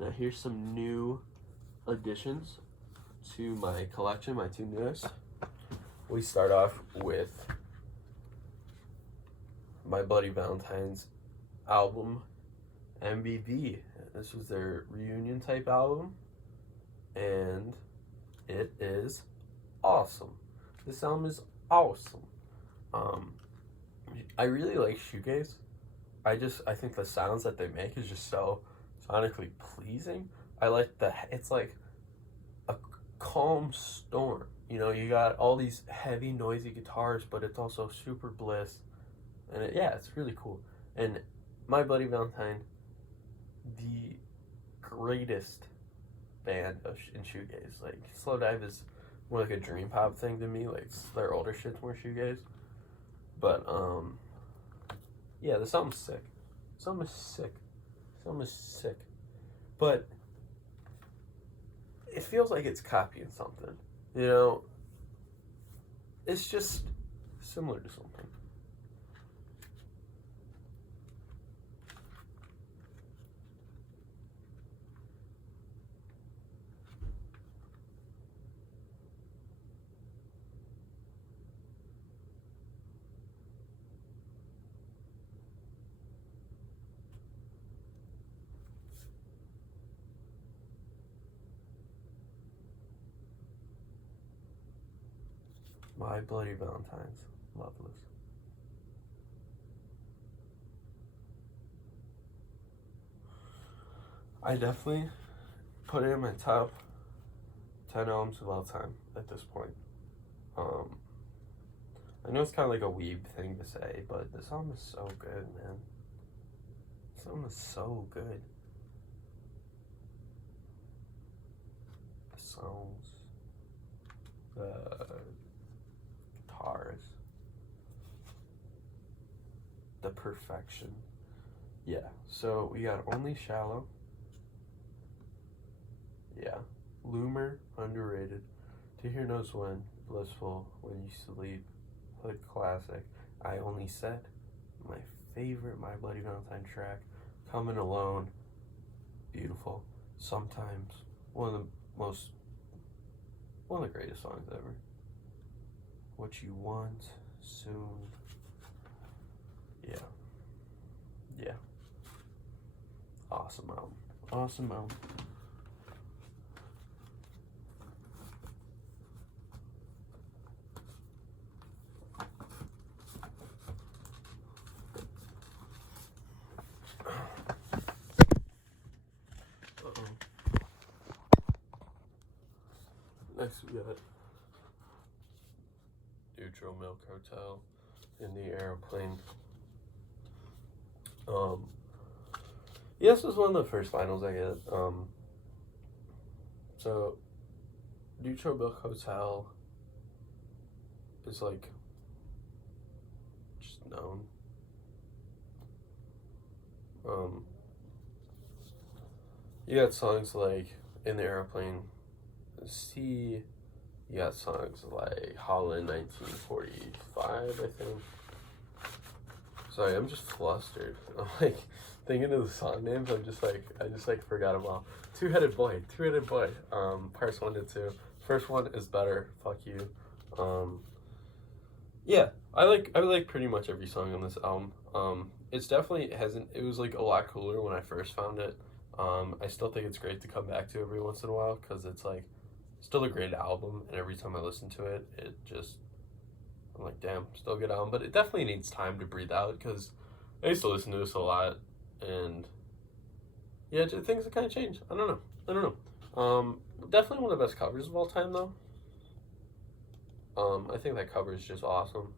Now here's some new additions to my collection, my 2 newest. We start off with My Bloody Valentine's album, MBV. This was their reunion type album, and it is awesome. This album is awesome. I really like shoegaze. I think the sounds that they make is just so sonically pleasing. I like it's like a calm storm. You know, you got all these heavy, noisy guitars, but it's also super bliss, and it's really cool. And My Bloody Valentine, the greatest band in shoegaze. Like Slowdive is more like a dream pop thing to me. Like their older shit's more shoegaze, but yeah, the song's sick. Song is sick. Song is sick, but it feels like it's copying something. You know, it's just similar to something. My Bloody Valentine's, Loveless. I definitely put it in my top 10 albums of all time at this point. I know it's kind of like a weeb thing to say, but this album is so good, man. This album is so good. The songs, the guitars, the perfection. Yeah, so we got Only Shallow. Yeah. Loomer, underrated. To Hear Knows When, Blissful, When You Sleep, Hood Classic, I Only Said, my favorite My Bloody Valentine track, Coming Alone, beautiful. Sometimes, one of the greatest songs ever. What You Want, Soon, yeah. Awesome album. Next we got Neutral Milk Hotel in the Aeroplane. This was one of the first vinyls I get. So Neutral Milk Hotel is like just known. You got songs like In the Aeroplane, See. You got songs like Holland 1945, I think. Sorry, I'm just flustered. I'm like thinking of the song names. I just forgot them all. Two-Headed Boy. Parts 1 to 2. First one is better. Fuck you. Yeah, I like pretty much every song on this album. It's definitely it was like a lot cooler when I first found it. I still think it's great to come back to every once in a while because it's like still a great album, and every time I listen to it, I'm like, damn, still a good album. But it definitely needs time to breathe out because I used to listen to this a lot, and yeah, things have kind of changed. I don't know. Definitely one of the best covers of all time, though. I think that cover is just awesome.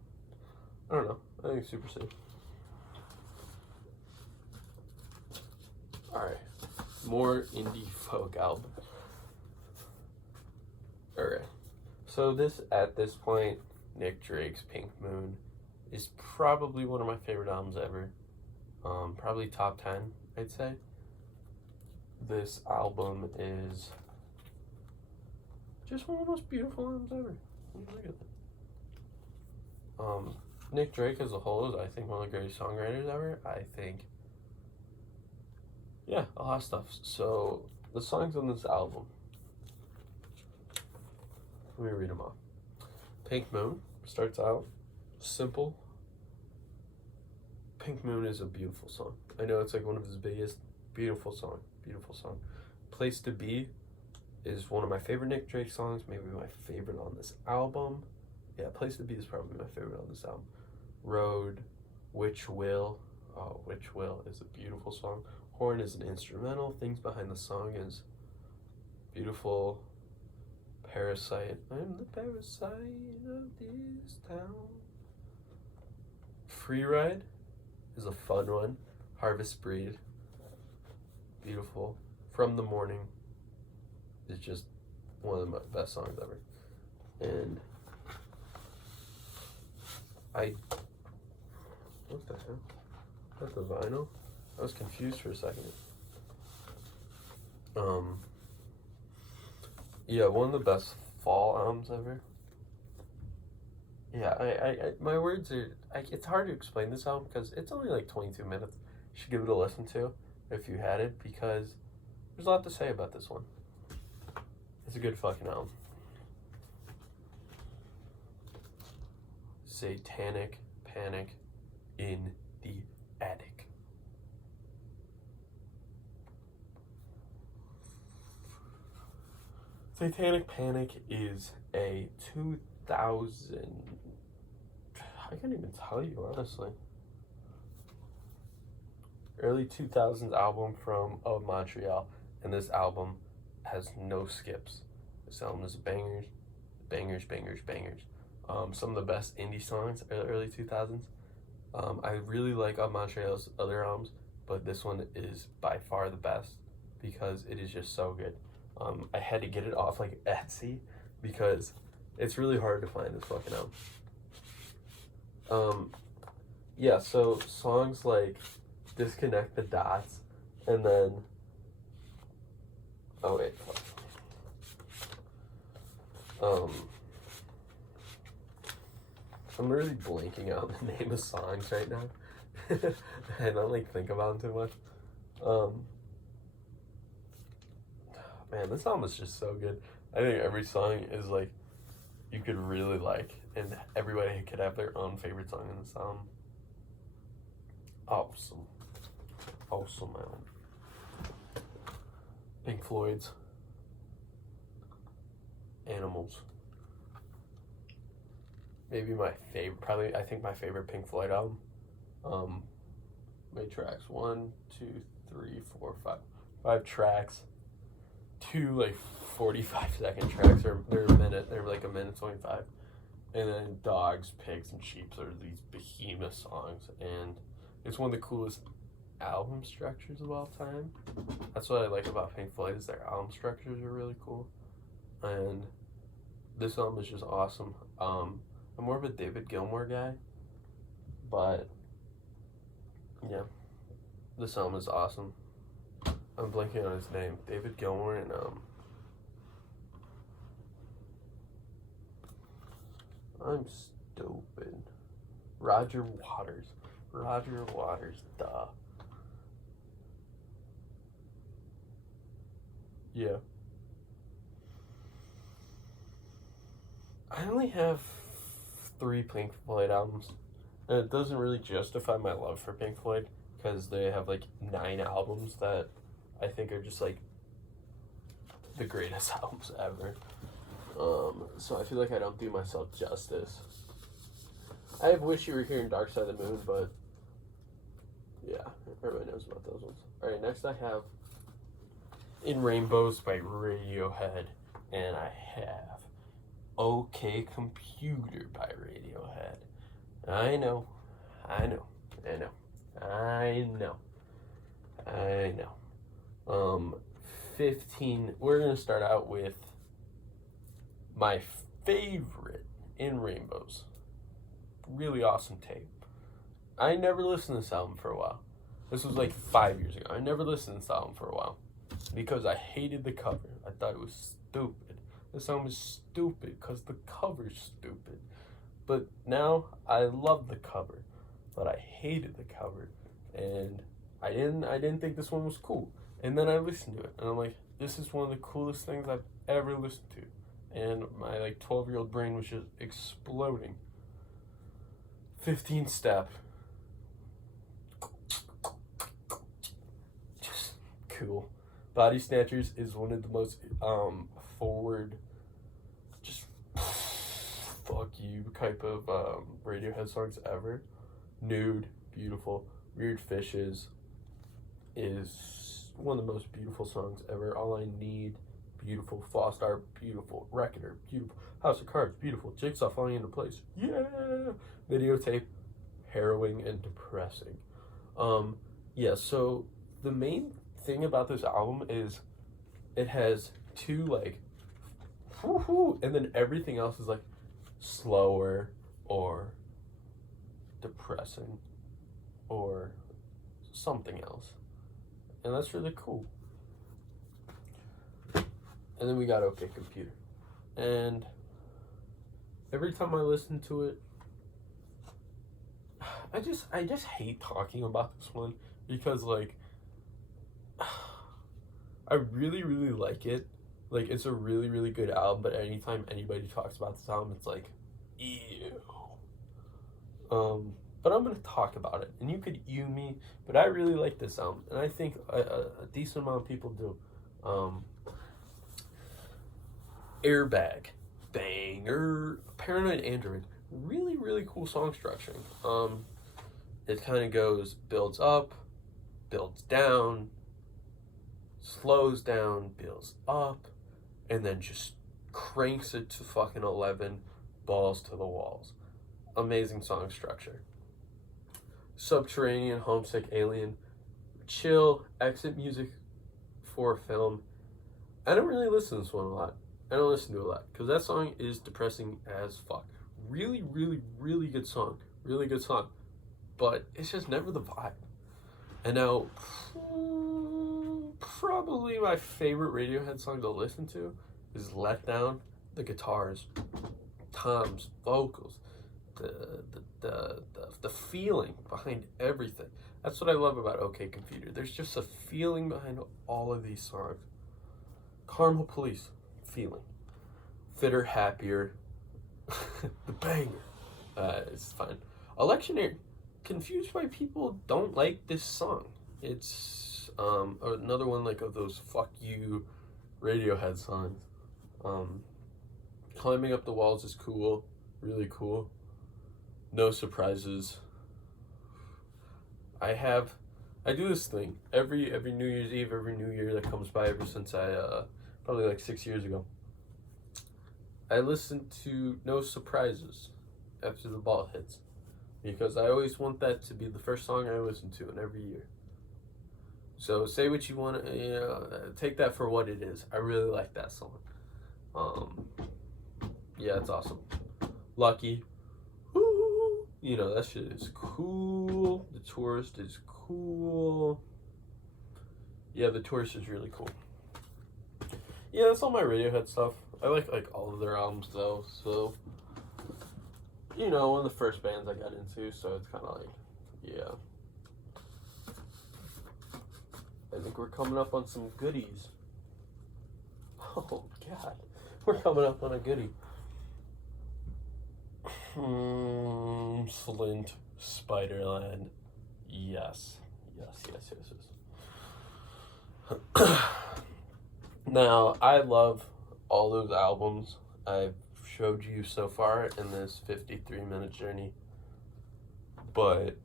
I don't know. I think it's super sick. Alright. More indie folk albums. Alright. So at this point, Nick Drake's Pink Moon is probably one of my favorite albums ever. Probably top 10, I'd say. This album is just one of the most beautiful albums ever. Look at that. Nick Drake as a whole is, I think, one of the greatest songwriters ever. I think, yeah, a lot of stuff. So, the songs on this album, let me read them off. Pink Moon starts out simple. Pink Moon is a beautiful song. I know it's like one of his biggest. Beautiful song. Place to Be is one of my favorite Nick Drake songs, maybe my favorite on this album. Yeah, Place to Be is probably my favorite on this album. Road, Which Will is a beautiful song. Horn is an instrumental. Things behind the song is beautiful. Parasite. I'm the parasite of this town. Free Ride is a fun one. Harvest Breed. Beautiful. From the Morning is just one of the best songs ever. And what the hell? Is that the vinyl? I was confused for a second. Yeah, one of the best fall albums ever. Yeah, I my words are, it's hard to explain this album because it's only like 22 minutes. You should give it a listen to if you had it, because there's a lot to say about this one. It's a good fucking album. Satanic Panic in the Attic. Satanic Panic is a 2000, I can't even tell you honestly, early 2000s album from Montreal, and this album has no skips. This album is bangers, bangers, bangers, bangers. Some of the best indie songs early 2000s. I really like Montreal's other albums, but this one is by far the best because it is just so good. I had to get it off like Etsy because it's really hard to find this fucking album. Yeah, so songs like Disconnect the Dots, and then, oh wait, fuck. I'm really blanking out the name of songs right now. I don't like think about them too much. Man, this album is just so good. I think every song is like you could really like, and everybody could have their own favorite song in this album. Awesome album. Pink Floyd's Animals. Maybe my favorite, probably, I think my favorite Pink Floyd album. Many tracks, 1, 2, 3, 4, 5. 5 tracks. 2 like 45-second tracks, or they're a minute, they're like a minute 25. And then Dogs, Pigs, and Sheep are these behemoth songs, and it's one of the coolest album structures of all time. That's what I like about Pink Floyd, is their album structures are really cool. And this album is just awesome. I'm more of a David Gilmour guy, but yeah, this album is awesome. I'm blanking on his name. David Gilmour and I'm stupid. Roger Waters, duh. Yeah. I only have 3 Pink Floyd albums, and it doesn't really justify my love for Pink Floyd because they have like 9 albums that I think are just like the greatest albums ever. So I feel like I don't do myself justice. I have Wish You Were Here and Dark Side of the Moon, but yeah, everybody knows about those ones. Alright, next I have In Rainbows by Radiohead, and I have OK Computer by Radiohead. I know. 15, we're going to start out with my favorite In Rainbows. Really awesome tape. I never listened to this album for a while. This was like 5 years ago. I never listened to this album for a while because I hated the cover. I thought it was stupid. This album is stupid because the cover's stupid. But now I love the cover, but I hated the cover, and I didn't think this one was cool. And then I listened to it, and I'm like, this is one of the coolest things I've ever listened to. And my like 12-year-old brain was just exploding. 15 Step. Just cool. Body Snatchers is one of the most forward, just fuck you type of Radiohead songs ever. Nude, beautiful. Weird Fishes is one of the most beautiful songs ever. All I Need, beautiful. False Start, beautiful. Reckoner, beautiful. House of Cards, beautiful. Jigsaw falling into place, yeah. Videotape, harrowing and depressing. Yeah, so the main thing about this album is it has two, like, whoo-hoo, and then everything else is, like, slower or depressing or something else. And that's really cool. And then we got OK Computer. And every time I listen to it, I just hate talking about this one because, like, I really, really like it. Like, it's a really, really good album, but anytime anybody talks about this album, it's like, ew. But I'm going to talk about it, and you could ew me, but I really like this album, and I think a decent amount of people do. Airbag, banger. Paranoid Android, really, really cool song structuring. It kind of goes, builds up, builds down, slows down, builds up, and then just cranks it to fucking 11, balls to the walls. Amazing song structure. Subterranean, Homesick, Alien, chill, exit music for a film. I don't really listen to this one a lot. I don't listen to it a lot because that song is depressing as fuck. Really, really, really good song. Really good song. But it's just never the vibe. And now, probably my favorite Radiohead song to listen to is Let Down. The guitars, Tom's vocals, the feeling behind everything. That's what I love about OK Computer. There's just a feeling behind all of these songs. Karma Police, feeling. Fitter, Happier, the banger. It's fine. Electioneering, confused why people don't like this song. It's another one like of those fuck you Radiohead songs. Climbing Up the Walls is cool, really cool. No Surprises. I do this thing every New Year's Eve, every New Year that comes by ever since I probably like 6 years ago. I listen to No Surprises after the ball hits because I always want that to be the first song I listen to in every year. So say what you want, take that for what it is. I really like that song. Yeah, it's awesome. Lucky. Woo! That shit is cool. The Tourist is cool. Yeah, The Tourist is really cool. Yeah, that's all my Radiohead stuff. I like all of their albums though, so one of the first bands I got into, so it's kind of like, yeah. I think we're coming up on some goodies. Oh God, we're coming up on a goodie. Slint, Spiderland, yes. Now, I love all those albums I've showed you so far in this 53-minute journey, but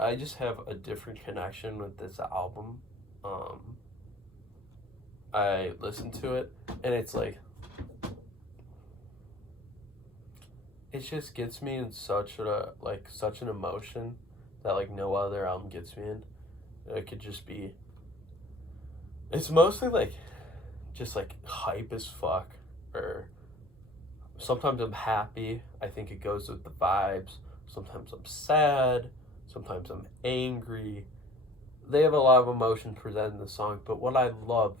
I just have a different connection with this album. I listen to it, and it's like, it just gets me in such an emotion that like no other album gets me in. It could just be, it's mostly like just like hype as fuck, or sometimes I'm happy. I think it goes with the vibes. Sometimes I'm sad. Sometimes I'm angry. They have a lot of emotion presented in the song, but what I love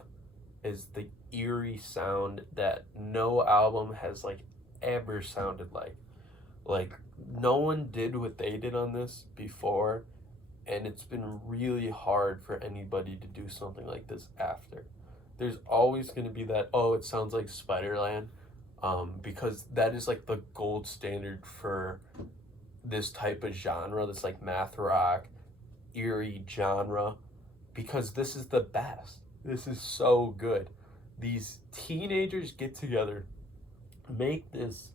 is the eerie sound that no album has like ever sounded like. Like, no one did what they did on this before, and it's been really hard for anybody to do something like this after. There's always going to be that, oh, it sounds like Spiderland, because that is like the gold standard for this type of genre, this like math rock, eerie genre, because this is the best. This is so good. These teenagers get together, make this,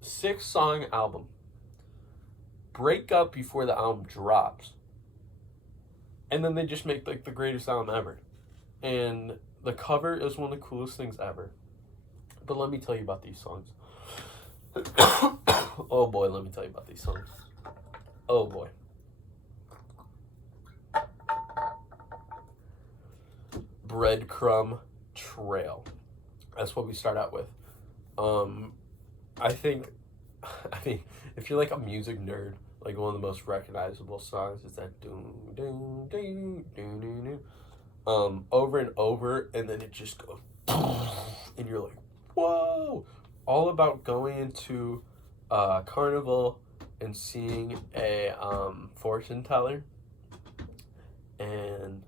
6-song album, break up before the album drops, and then they just make like the greatest album ever. And the cover is one of the coolest things ever. But let me tell you about these songs. Oh boy, let me tell you about these songs. Oh boy. Breadcrumb Trail. That's what we start out with. I think, if you're like a music nerd, like one of the most recognizable songs is that doom doom doom doom doom doom, over and over, and then it just goes, and you're like, whoa! All about going into a carnival and seeing a fortune teller, and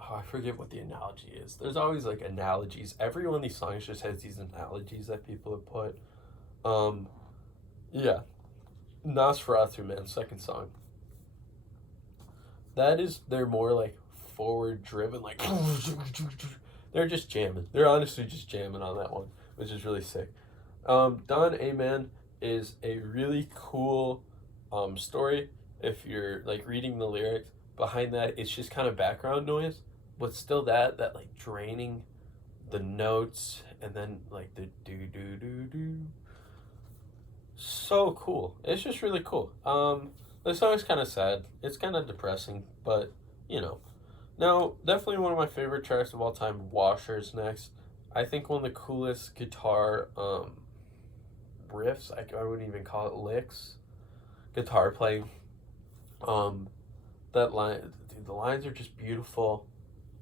I forget what the analogy is. There's always like analogies. Every one of these songs just has these analogies that people have put. Yeah. Nosferatu, man, second song. They're more like forward driven, like they're just jamming. They're honestly just jamming on that one, which is really sick. Don Amen is a really cool story. If you're like reading the lyrics behind that, it's just kind of background noise, but still that like draining the notes, and then like the do do do do. So cool. It's just really cool. The song is kind of sad. It's kind of depressing, but you know. Now, definitely one of my favorite tracks of all time, Washers next. I think one of the coolest guitar riffs, I wouldn't even call it licks, guitar playing. That line, dude, the lines are just beautiful.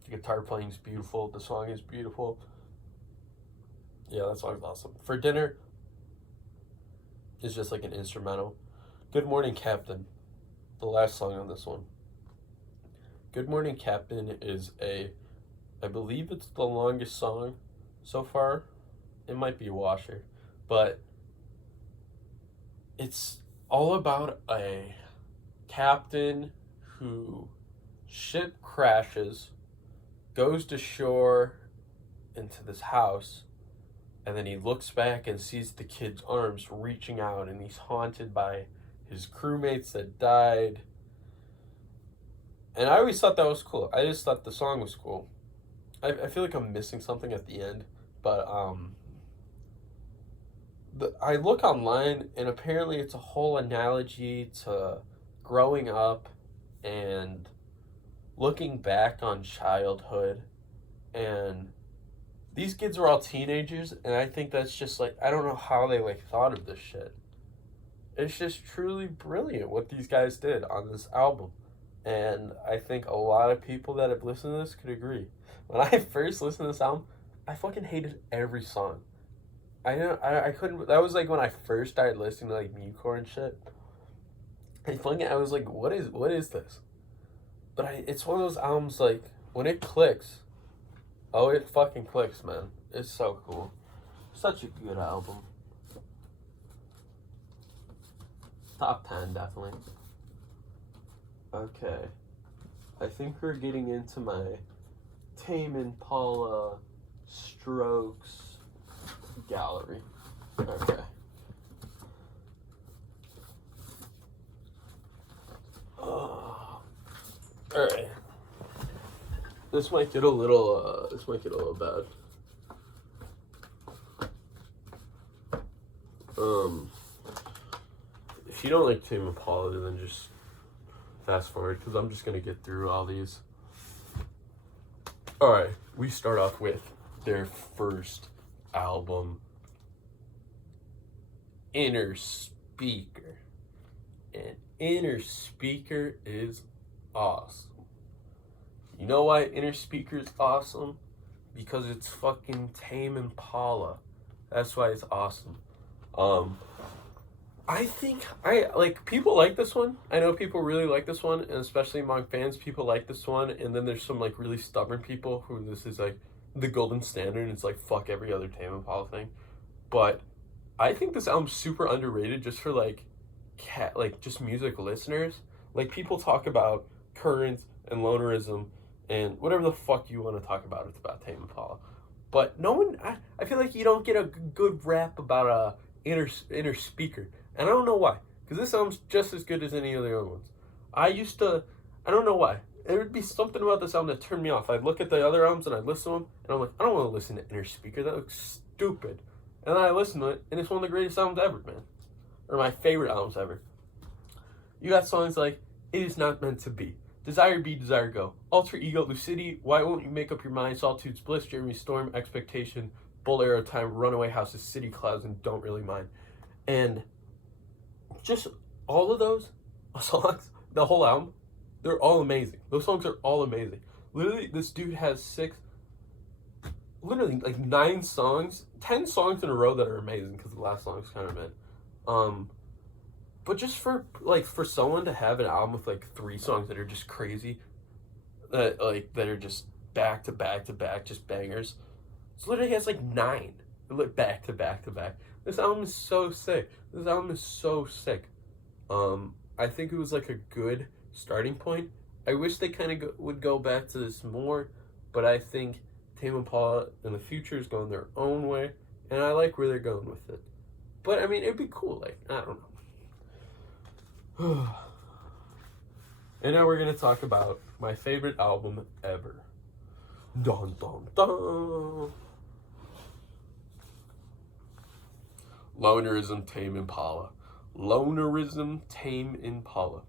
The guitar playing is beautiful. The song is beautiful. Yeah, that song's awesome. For Dinner is just like an instrumental. Good Morning Captain, the last song on this one. Good Morning Captain is I believe it's the longest song so far. It might be Washer, but it's all about a captain who ship crashes, goes to shore into this house, and then he looks back and sees the kid's arms reaching out, and he's haunted by his crewmates that died. And I always thought that was cool. I just thought the song was cool. I feel like I'm missing something at the end, but I look online, and apparently it's a whole analogy to growing up and looking back on childhood. And these kids are all teenagers, and I think that's just like, I don't know how they like thought of this shit. It's just truly brilliant what these guys did on this album. And I think a lot of people that have listened to this could agree. When I first listened to this album, I fucking hated every song. I couldn't. That was like when I first started listening to like mutecore and shit. I was like, what is this? But it's one of those albums like when it clicks, oh, it fucking clicks, man. It's so cool. Such a good album. Top 10, definitely. Okay. I think we're getting into my Tame Impala Strokes gallery. Okay. Alright. This might get a little bad. If you don't like Tame Impala, then just fast forward, because I'm just gonna get through all these. Alright, we start off with their first album, Inner Speaker. And Inner Speaker is awesome. You know why Inner Speaker is awesome? Because it's fucking Tame Impala. That's why it's awesome. I think people like this one. I know people really like this one, and especially among fans, people like this one. And then there's some like really stubborn people who this is like the golden standard, and it's like fuck every other Tame Impala thing. But I think this album's super underrated just for like just music listeners. Like people talk about Current and Lonerism and whatever the fuck you want to talk about. It's about Tame Impala. But no one, I feel like you don't get a good rap about Inner Speaker. And I don't know why. Because this album's just as good as any of the other ones. I don't know why. there would be something about this album that turned me off. I'd look at the other albums and I'd listen to them, and I'm like, I don't want to listen to Inner Speaker. That looks stupid. And then I listen to it, and it's one of the greatest albums ever, man. Or my favorite albums ever. You got songs like It Is Not Meant to Be, Desire Be, Desire Go, Alter Ego, Lucidity, Why Won't You Make Up Your Mind, Solitude's Bliss, Jeremy Storm, Expectation, Bull Arrow Time, Runaway Houses, City Clouds, and Don't Really Mind. And just all of those songs, the whole album, they're all amazing. Those songs are all amazing. Literally, this dude has 9 songs, 10 songs in a row that are amazing because the last song's kind of mid. But just for someone to have an album with like 3 songs that are just crazy, that are just back to back to back, just bangers. So literally has like 9 back to back to back. This album is so sick. I think it was like a good starting point. I wish they kind of would go back to this more, but I think Tame Impala in the future is going their own way, and I like where they're going with it. But I mean, it'd be cool. Like, I don't know. And now we're gonna talk about my favorite album ever. Dun dun dun. Lonerism, Tame Impala. Lonerism, Tame Impala.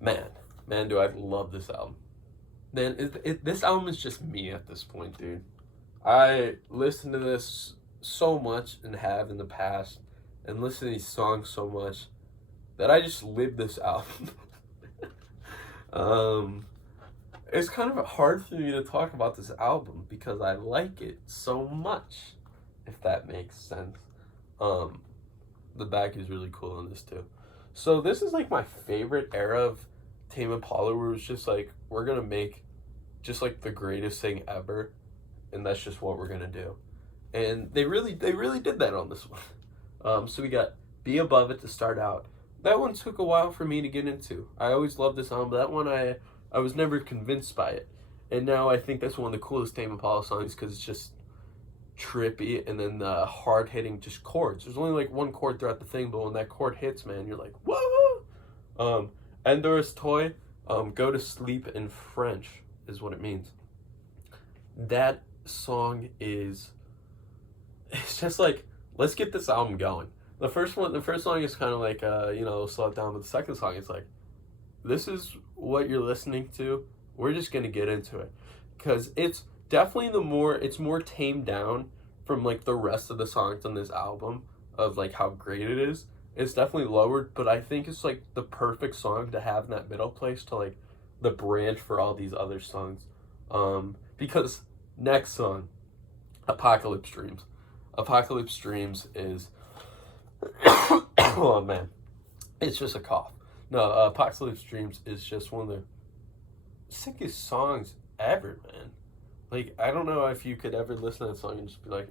Man, do I love this album. Man, this album is just me at this point, dude. I listen to this so much and have in the past, and listen to these songs so much that I just live this album. It's kind of hard for me to talk about this album because I like it so much, if that makes sense. The back is really cool on this too. So this is like my favorite era of Tame Impala, where it's just like, we're gonna make just like the greatest thing ever, and that's just what we're gonna do. And they really did that on this one. So we got Be Above It to start out. That one took a while for me to get into. I always loved this album, but that one I was never convinced by it. And now I think that's one of the coolest Tame Impala songs because it's just trippy, and then the hard-hitting just chords. There's only like one chord throughout the thing, but when that chord hits, man, you're like, whoa! Endor's Toy, Go to Sleep in French is what it means. That song is, it's just like, let's get this album going. The first song is kind of like, slow it down, but the second song is like, this is what you're listening to. We're just gonna get into it. Because it's definitely it's more tamed down from like the rest of the songs on this album of like how great it is. It's definitely lowered, but I think it's like the perfect song to have in that middle place to like the branch for all these other songs. Because next song, Apocalypse Dreams. Apocalypse Dreams is oh man, it's just a cough. No, Apocalypse Dreams is just one of the sickest songs ever, man. Like, I don't know if you could ever listen to that song and just be like,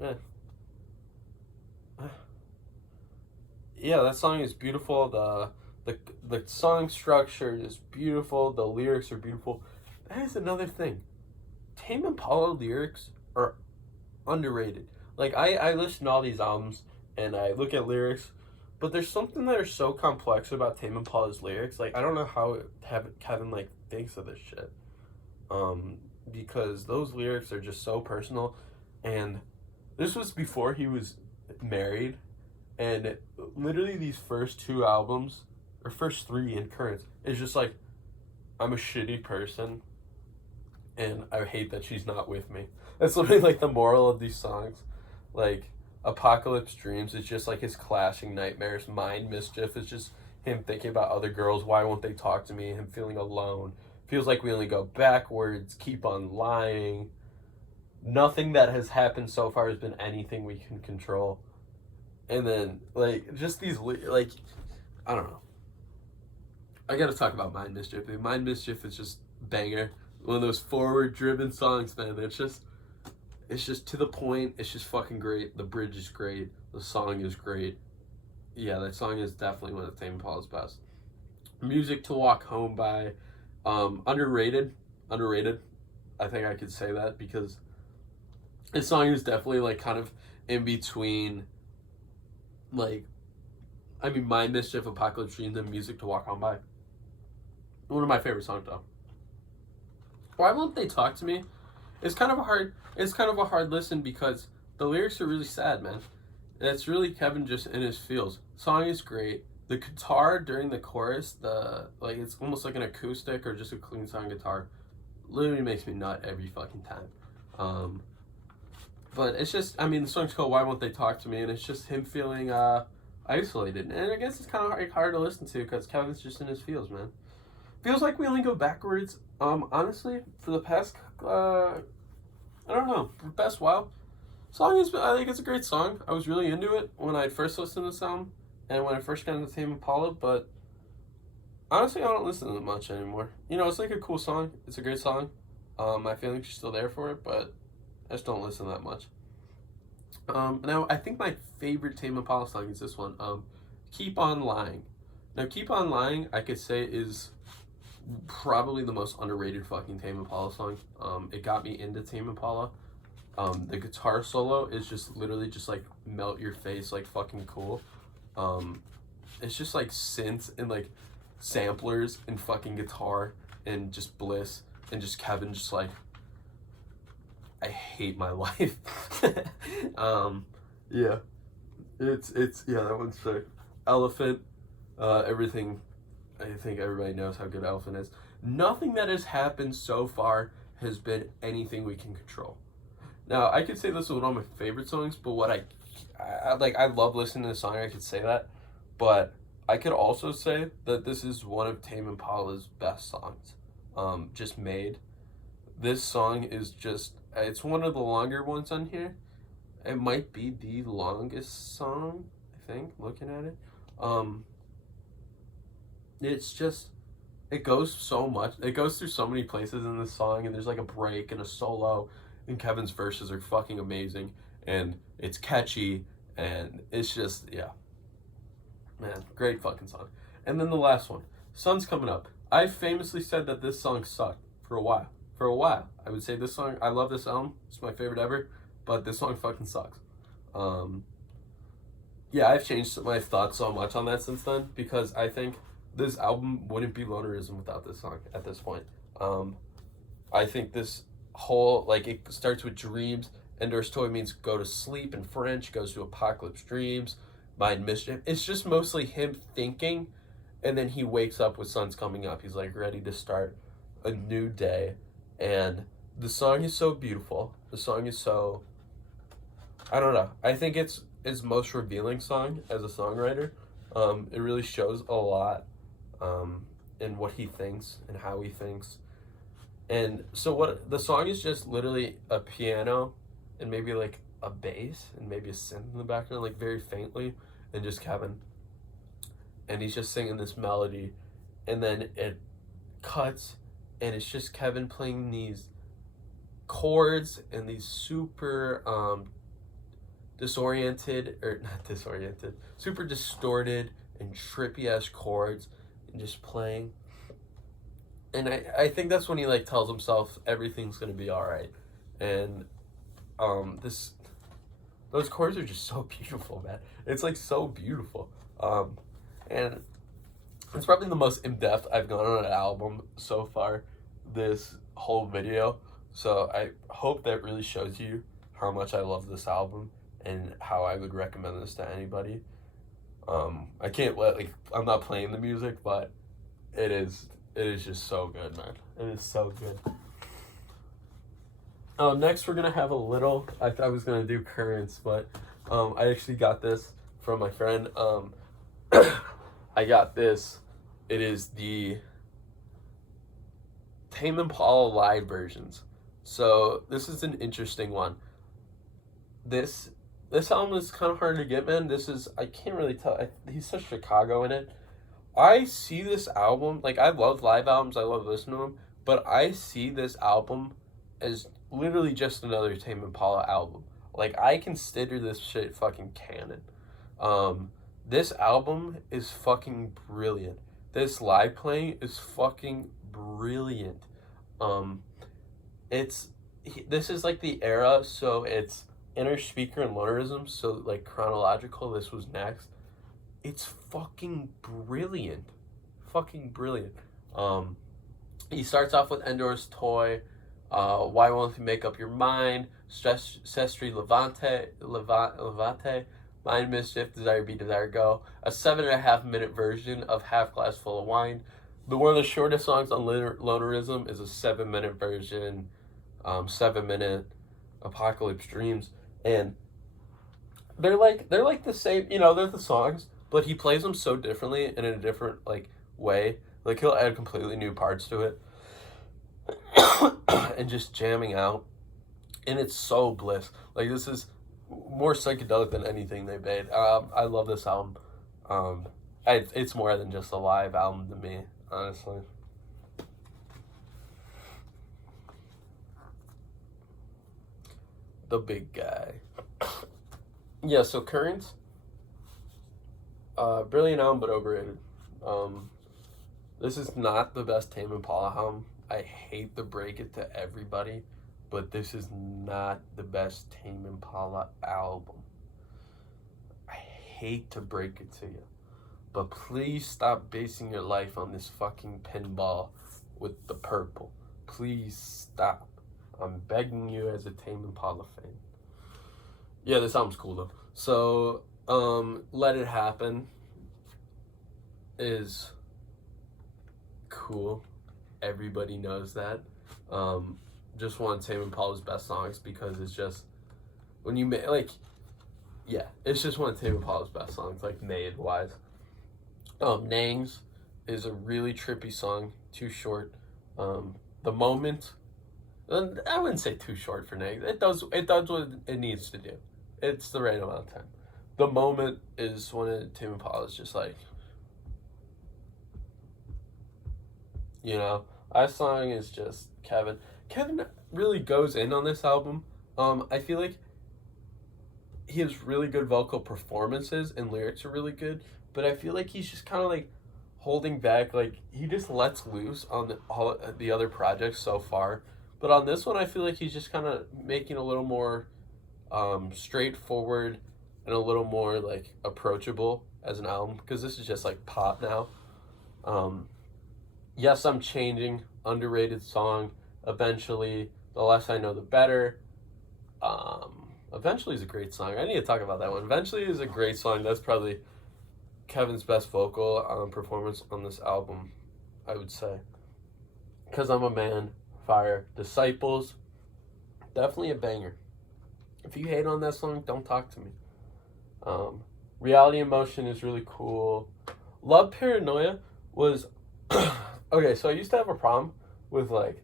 yeah, that song is beautiful. The song structure is beautiful. The lyrics are beautiful. That is another thing. Tame Impala lyrics are underrated. Like, I listen to all these albums and I look at lyrics, but there's something that are so complex about Tame Impala's lyrics. Like, I don't know how Kevin like thinks of this shit. Because those lyrics are just so personal, and this was before he was married, and literally these first 2 albums, or first 3 in Currents, is just like, I'm a shitty person, and I hate that she's not with me. That's literally like the moral of these songs. Like, Apocalypse Dreams is just like his clashing nightmares. Mind Mischief is just him thinking about other girls, why won't they talk to me, him feeling alone. Feels like we only go backwards, keep on lying. Nothing that has happened so far has been anything we can control. And then, like, just these, like, I don't know. I gotta talk about Mind Mischief. Mind Mischief is just banger. One of those forward-driven songs, man. It's just to the point. It's just fucking great. The bridge is great. The song is great. Yeah, that song is definitely one of Tame Impala's best. Music to Walk Home by... underrated. I think I could say that because this song is definitely like kind of in between, like, I mean, Mind Mischief, Apocalypse Dreams, and Music to Walk On By. One of my favorite songs though. Why Won't They Talk to Me? It's kind of a hard listen because the lyrics are really sad, man. And it's really Kevin just in his feels. Song is great. The guitar during the chorus, it's almost like an acoustic or just a clean sound guitar, literally makes me nut every fucking time. But it's just, I mean, the song's called Why Won't They Talk to Me, and it's just him feeling isolated. And I guess it's kind of hard to listen to because Kevin's just in his feels, man. Feels like we only go backwards. Honestly, for the past, I don't know, for the past while, I think it's a great song. I was really into it when I first listened to this album and when I first got into Tame Impala, but honestly, I don't listen to it much anymore. You know, it's like a cool song. It's a great song. My feelings are still there for it, but I just don't listen that much. Now, I think my favorite Tame Impala song is this one, Keep On Lying. Now, Keep On Lying, I could say, is probably the most underrated fucking Tame Impala song. It got me into Tame Impala. The guitar solo is just literally just like melt your face, like fucking cool. It's just like synths and like samplers and fucking guitar and just bliss and just Kevin just like, I hate my life. Yeah, it's yeah, that one's sick. Elephant, everything. I think everybody knows how good Elephant is. Nothing that has happened so far has been anything we can control. Now, I could say this is one of my favorite songs, but what I love listening to the song, I could say that, but I could also say that this is one of Tame Impala's best songs, just made. This song is just, it's one of the longer ones on here. It might be the longest song, I think, looking at it. It's just, it goes so much, it goes through so many places in this song, and there's like a break and a solo, and Kevin's verses are fucking amazing, and it's catchy, and it's just, yeah. Man, great fucking song. And then the last one, Sun's Coming Up. I famously said that this song sucked for a while. I would say this song, I love this album, it's my favorite ever, but this song fucking sucks. Yeah, I've changed my thoughts so much on that since then, because I think this album wouldn't be Lonerism without this song at this point. I think this whole, like, it starts with dreams. Endor's Toy means go to sleep in French, goes to Apocalypse Dreams, Mind Mischief. It's just mostly him thinking, and then he wakes up with Sun's Coming Up. He's like ready to start a new day. And the song is so beautiful. The song is so, I don't know. I think it's his most revealing song as a songwriter. It really shows a lot in what he thinks and how he thinks. And so what the song is just literally a piano and maybe like a bass and maybe a synth in the background, like very faintly, and just Kevin. And he's just singing this melody, and then it cuts, and it's just Kevin playing these chords and these super super distorted and trippy-ass chords, and just playing. And I think that's when he like tells himself everything's gonna be all right. And those chords are just so beautiful, man. It's like so beautiful. And it's probably the most in-depth I've gone on an album so far this whole video. So I hope that really shows you how much I love this album and how I would recommend this to anybody. I can't I'm not playing the music, but it is just so good, man. It is so good. Next we're gonna have a little, I thought I was gonna do currents, but I actually got this from my friend. I got this. It is the Tame Impala live versions. So this is an interesting one. This album is kind of hard to get, man. I can't really tell. He's such Chicago in it. I see this album, like, I love live albums, I love listening to them, but I see this album as literally just another Tame Impala album. Like, I consider this shit fucking canon. This album is fucking brilliant. This live playing is fucking brilliant. This is like the era, so it's Inner Speaker and Lonerism, so like chronological, this was next. It's fucking brilliant. Fucking brilliant. He starts off with Endor's Toy, Why Won't You Make Up Your Mind, Sestri Levante, Mind Mischief, Desire Be, Desire Go, a 7.5 minute version of Half Glass Full of Wine. One of the shortest songs on Lonerism is a 7 minute version, 7 minute Apocalypse Dreams, and they're like the same, they're the songs, but he plays them so differently and in a different like way. Like he'll add completely new parts to it and just jamming out, and it's so bliss. Like this is more psychedelic than anything they made. I love this album. It's more than just a live album to me, honestly. The big guy. Yeah, so Currents, brilliant album, but overrated. This is not the best Tame Impala album. I hate to break it to everybody, but this is not the best Tame Impala album. I hate to break it to you, but please stop basing your life on this fucking pinball with the purple. Please stop. I'm begging you as a Tame Impala fan. Yeah, this album's cool though. So, Let It Happen is cool. Everybody knows that. Just one of Tame Impala's best songs because it's just when you make it's just one of Tame Impala's best songs, like made wise. Nangs is a really trippy song, too short. The Moment, I wouldn't say too short for Nangs. It does what it needs to do. It's the right amount of time. The Moment is one of Tame Impala's just like, that song is just Kevin. Kevin really goes in on this album. I feel like he has really good vocal performances and lyrics are really good, but I feel like he's just kind of like holding back. Like he just lets loose on all the other projects so far, but on this one I feel like he's just kind of making a little more straightforward and a little more like approachable as an album, because this is just like pop now. Yes, I'm Changing, underrated song. Eventually, The Less I Know the Better. Eventually is a great song. I need to talk about that one. Eventually is a great song. That's probably Kevin's best vocal performance on this album, I would say. Because I'm a Man, fire. Disciples, definitely a banger. If you hate on that song, don't talk to me. Reality Emotion is really cool. Love Paranoia was okay, so I used to have a problem with like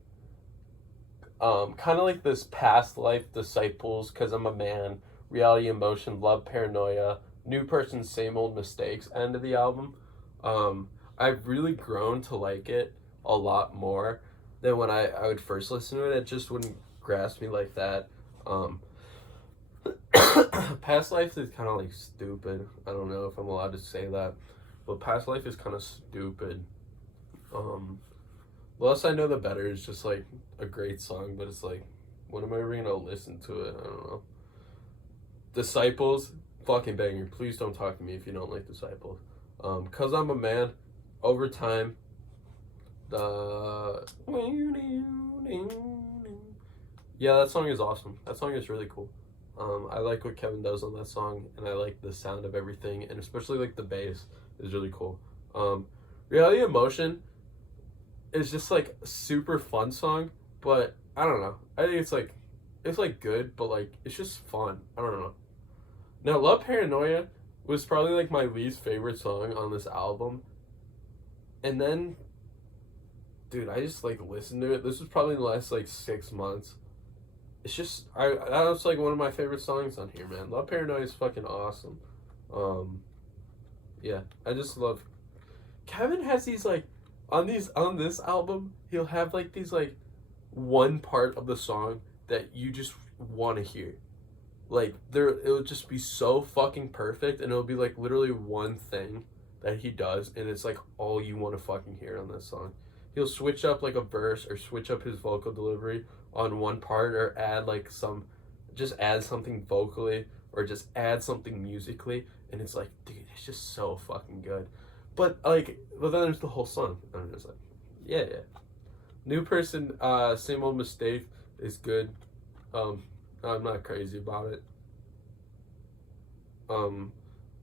kind of like this past life Disciples, Because I'm a Man, Reality Emotion, Love Paranoia, New Person, Same Old Mistakes end of the album. I've really grown to like it a lot more than when I would first listen to it. It just wouldn't grasp me like that. Past Life is kind of like stupid. I don't know if I'm allowed to say that, but Past Life is kind of stupid. The Less I Know the Better is just like a great song, but it's like, when am I ever gonna listen to it? I don't know. Disciples, fucking banger. Please don't talk to me if you don't like Disciples. Cause I'm a Man, Over Time. Yeah, that song is awesome. That song is really cool. I like what Kevin does on that song, and I like the sound of everything, and especially like the bass is really cool. Reality Emotion is just like a super fun song, but I don't know. I think it's like good, but like it's just fun. I don't know. Now, Love Paranoia was probably like my least favorite song on this album, and then, dude, I just like listened to it. This was probably the last like 6 months. It's just that was like one of my favorite songs on here, man. Love Paranoia is fucking awesome. Yeah, I just love. Kevin has these like on this album, he'll have like these like one part of the song that you just want to hear. Like it'll just be so fucking perfect, and it'll be like literally one thing that he does, and it's like all you want to fucking hear on this song. He'll switch up like a verse or switch up his vocal delivery on one part, or add something vocally, or just add something musically, and it's like, dude, it's just so fucking good. But then there's the whole song, and I'm just like, Yeah. New Person, Same Old Mistake is good. I'm not crazy about it.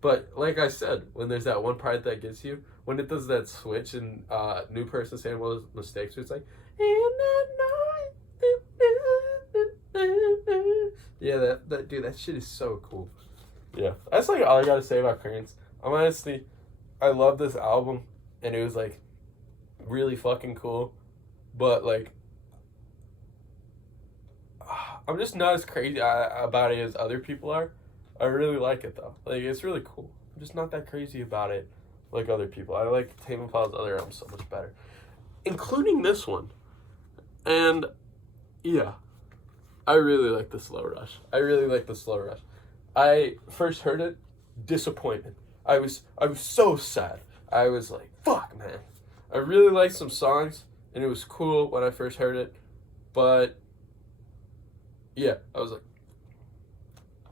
But like I said, when there's that one part that gets you, when it does that switch in New Person, Same Old Mistakes, it's like, in that night. Yeah, that dude, that shit is so cool. Yeah, that's like all I gotta say about Currents. I love this album, and it was like really fucking cool, but like I'm just not as crazy about it as other people are. I really like it though. Like it's really cool. I'm just not that crazy about it like other people. I like Tame Impala's other albums so much better, including this one. And yeah, I really like the Slow Rush. I first heard it, disappointed. I was so sad. I was like, fuck, man. I really liked some songs, and it was cool when I first heard it, but yeah, I was like,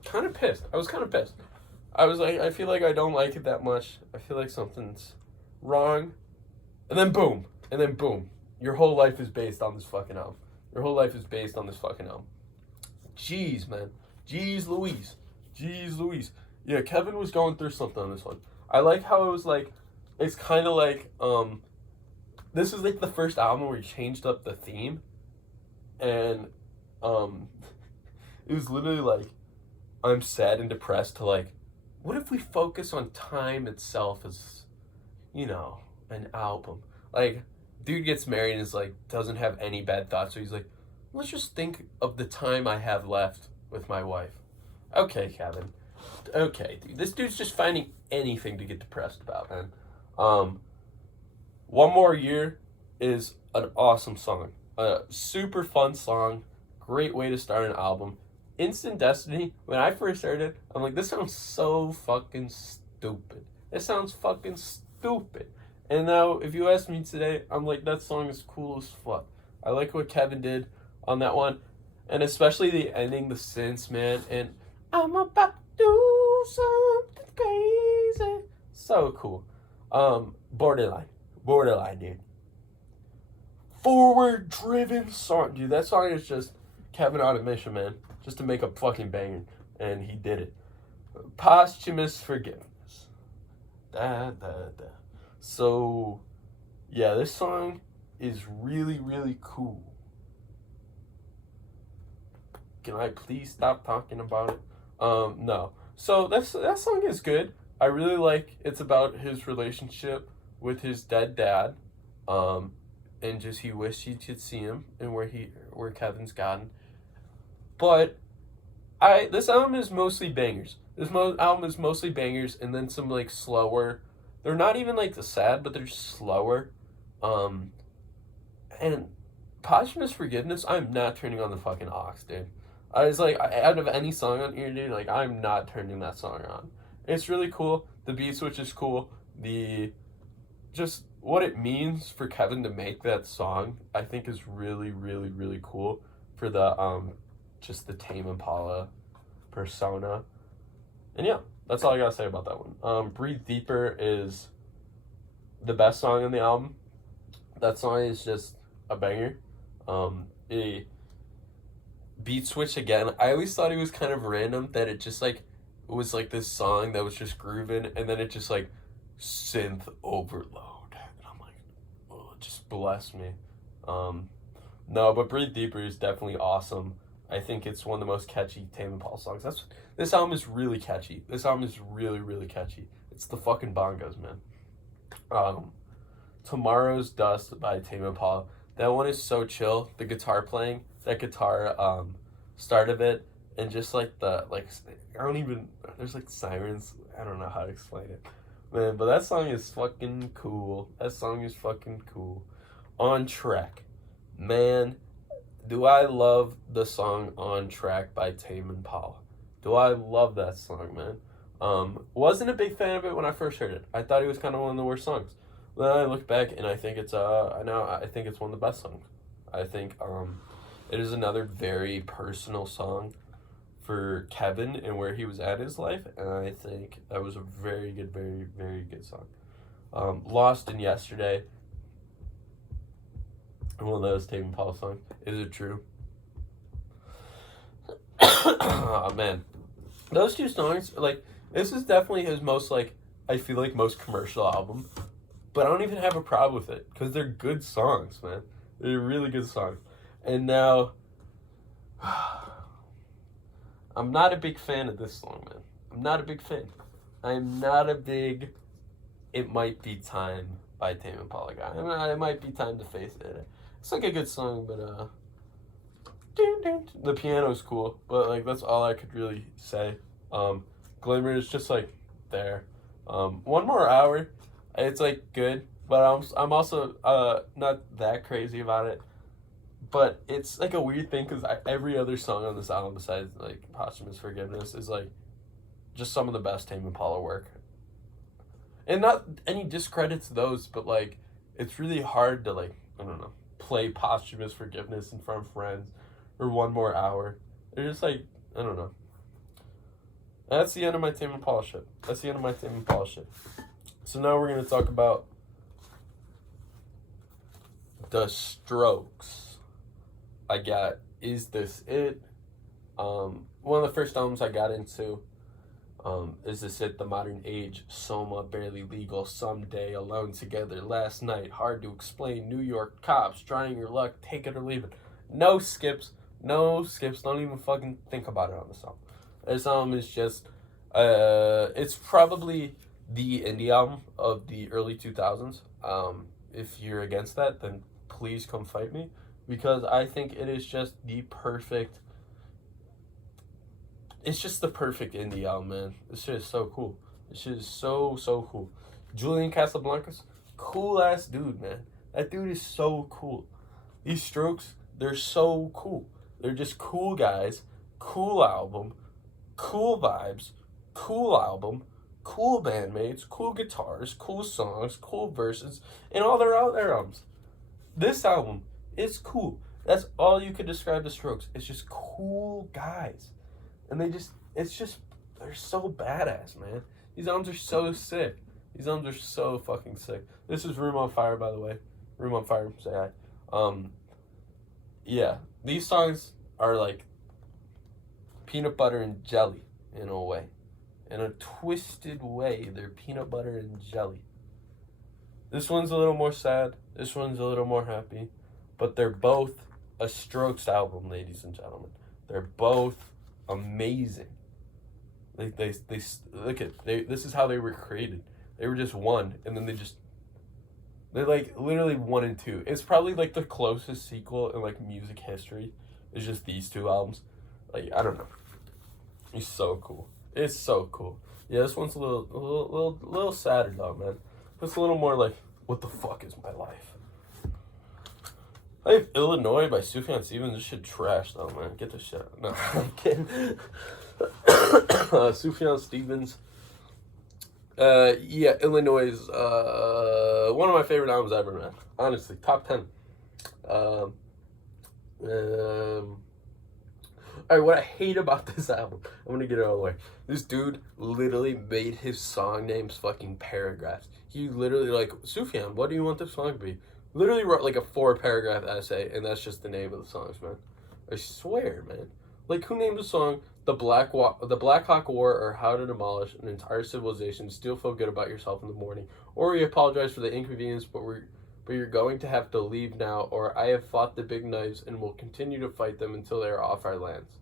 kind of pissed. I was like, I feel like I don't like it that much. I feel like something's wrong, and then boom, your whole life is based on this fucking album. Jeez, man. Jeez Louise. Yeah, Kevin was going through something on this one. I like how it was like, it's kind of like, this is like the first album where he changed up the theme, and, it was literally like, I'm sad and depressed to like, what if we focus on time itself as, an album? Like, dude gets married and is like, doesn't have any bad thoughts, so he's like, let's just think of the time I have left with my wife. Okay, Kevin. Okay, dude. This dude's just finding anything to get depressed about, man. One More Year is an awesome song. A super fun song. Great way to start an album. Instant Destiny, when I first heard it, I'm like, this sounds so fucking stupid. And now, if you ask me today, I'm like, that song is cool as fuck. I like what Kevin did on that one. And especially the ending, the synths, man. And I'm about to do something crazy. So cool. Borderline, dude. Forward-driven song. Dude, that song is just Kevin on a mission, man. Just to make a fucking banger. And he did it. Posthumous Forgiveness. So, yeah, this song is really, really cool. Can I please stop talking about it? No. So that song is good. I really like it's about his relationship with his dead dad. And just he wished he could see him and where Kevin's gotten. But this album is mostly bangers. Album is mostly bangers and then some like slower. They're not even like the sad, but they're slower. And Posthumous Forgiveness, I'm not turning on the fucking aux, dude. I was like, out of any song on here, dude, like, I'm not turning that song on. It's really cool. The beat switch is cool. Just what it means for Kevin to make that song, I think is really, really, really cool for just the Tame Impala persona. And yeah, that's all I gotta say about that one. Breathe Deeper is the best song on the album. That song is just a banger. A beat switch again. I always thought it was kind of random that it just like was like this song that was just grooving and then it just like synth overload. And I'm like, oh, just bless me. No, but Breathe Deeper is definitely awesome. I think it's one of the most catchy Tame Impala songs. This album is really catchy. This album is really, really catchy. It's the fucking bongos, man. Tomorrow's Dust by Tame Impala. That one is so chill. The guitar playing, that guitar start of it, and just like there's like sirens. I don't know how to explain it, man. But that song is fucking cool. On Track, man. Do I love the song On Track by Tame Impala? Do I love that song, man? Wasn't a big fan of it when I first heard it. I thought it was kind of one of the worst songs. Then I look back and I think it's I think it's one of the best songs. I think it is another very personal song for Kevin and where he was at in his life, and I think that was a very good, very, very good song. Lost in Yesterday. One of those Tame Impala songs. Is It True? Oh man, those two songs, like, this is definitely his most, like, I feel like most commercial album, but I don't even have a problem with it because they're good songs, man. They're really good songs. And now, I'm not a big fan of this song, man. I'm not a big fan. I'm not a big It Might Be Time by Tame Impala guy. It might be time to face it. It's like a good song, but the piano's cool, but like that's all I could really say. Glimmer is just like there. One More Hour, it's like good, but I'm also not that crazy about it. But it's like a weird thing because every other song on this album besides like Posthumous Forgiveness is like just some of the best Tame Impala work. And not any discredits those, but like it's really hard to like, I don't know, play Posthumous Forgiveness in front of friends or One More Hour. They're just like, I don't know. That's the end of my Tame Impala shit. So now we're going to talk about The Strokes. I got Is This It? One of the first albums I got into. Is This It? The Modern Age, Soma, Barely Legal, Someday, Alone Together, Last Night, Hard to Explain, New York Cops, Trying Your Luck, Take It or Leave It. No skips. Don't even fucking think about it on this album. This album is just, it's probably the indie album of the early 2000s. If you're against that, then please come fight me, because I think it is just the perfect, it's just the perfect indie album, man. This shit is so cool. This shit is so cool. Julian Casablancas, cool ass dude, man. That dude is so cool. These Strokes, they're so cool. They're just cool guys, cool album, cool vibes, cool album, cool bandmates, cool guitars, cool songs, cool verses, and all their other albums. This album is cool. That's all you could describe the Strokes. It's just cool guys. And they're so badass, man. These albums are so sick. These albums are so fucking sick. This is Room on Fire, by the way. Room on Fire, say hi. Yeah, these songs are like peanut butter and jelly in a way. In a twisted way, they're peanut butter and jelly. This one's a little more sad. This one's a little more happy. But they're both a Strokes album, ladies and gentlemen. They're both amazing. They look at, this is how they were created. They were just one, and then they're like literally 1 and 2. It's probably like the closest sequel in like music history. It's just these two albums. Like, I don't know. It's so cool. It's so cool. Yeah, this one's a little sadder though, man. It's a little more like, what the fuck is my life? I have Illinois by Sufjan Stevens. This shit trash though, man. Get this shit out. No, I'm kidding. Sufjan Stevens. Yeah, Illinois is one of my favorite albums ever, man. Honestly, top 10. Alright, what I hate about this album, I'm gonna get it out of the way. This dude literally made his song names fucking paragraphs. He literally, like, Sufjan, what do you want this song to be? Literally wrote like a 4-paragraph essay, and that's just the name of the songs, man. I swear, man. Like, who named the song The Black Hawk War, or How to Demolish an Entire Civilization, Still Feel Good About Yourself in the Morning, or We Apologize for the Inconvenience, but you're going to have to leave now, or I have fought the big knives and will continue to fight them until they are off our lands.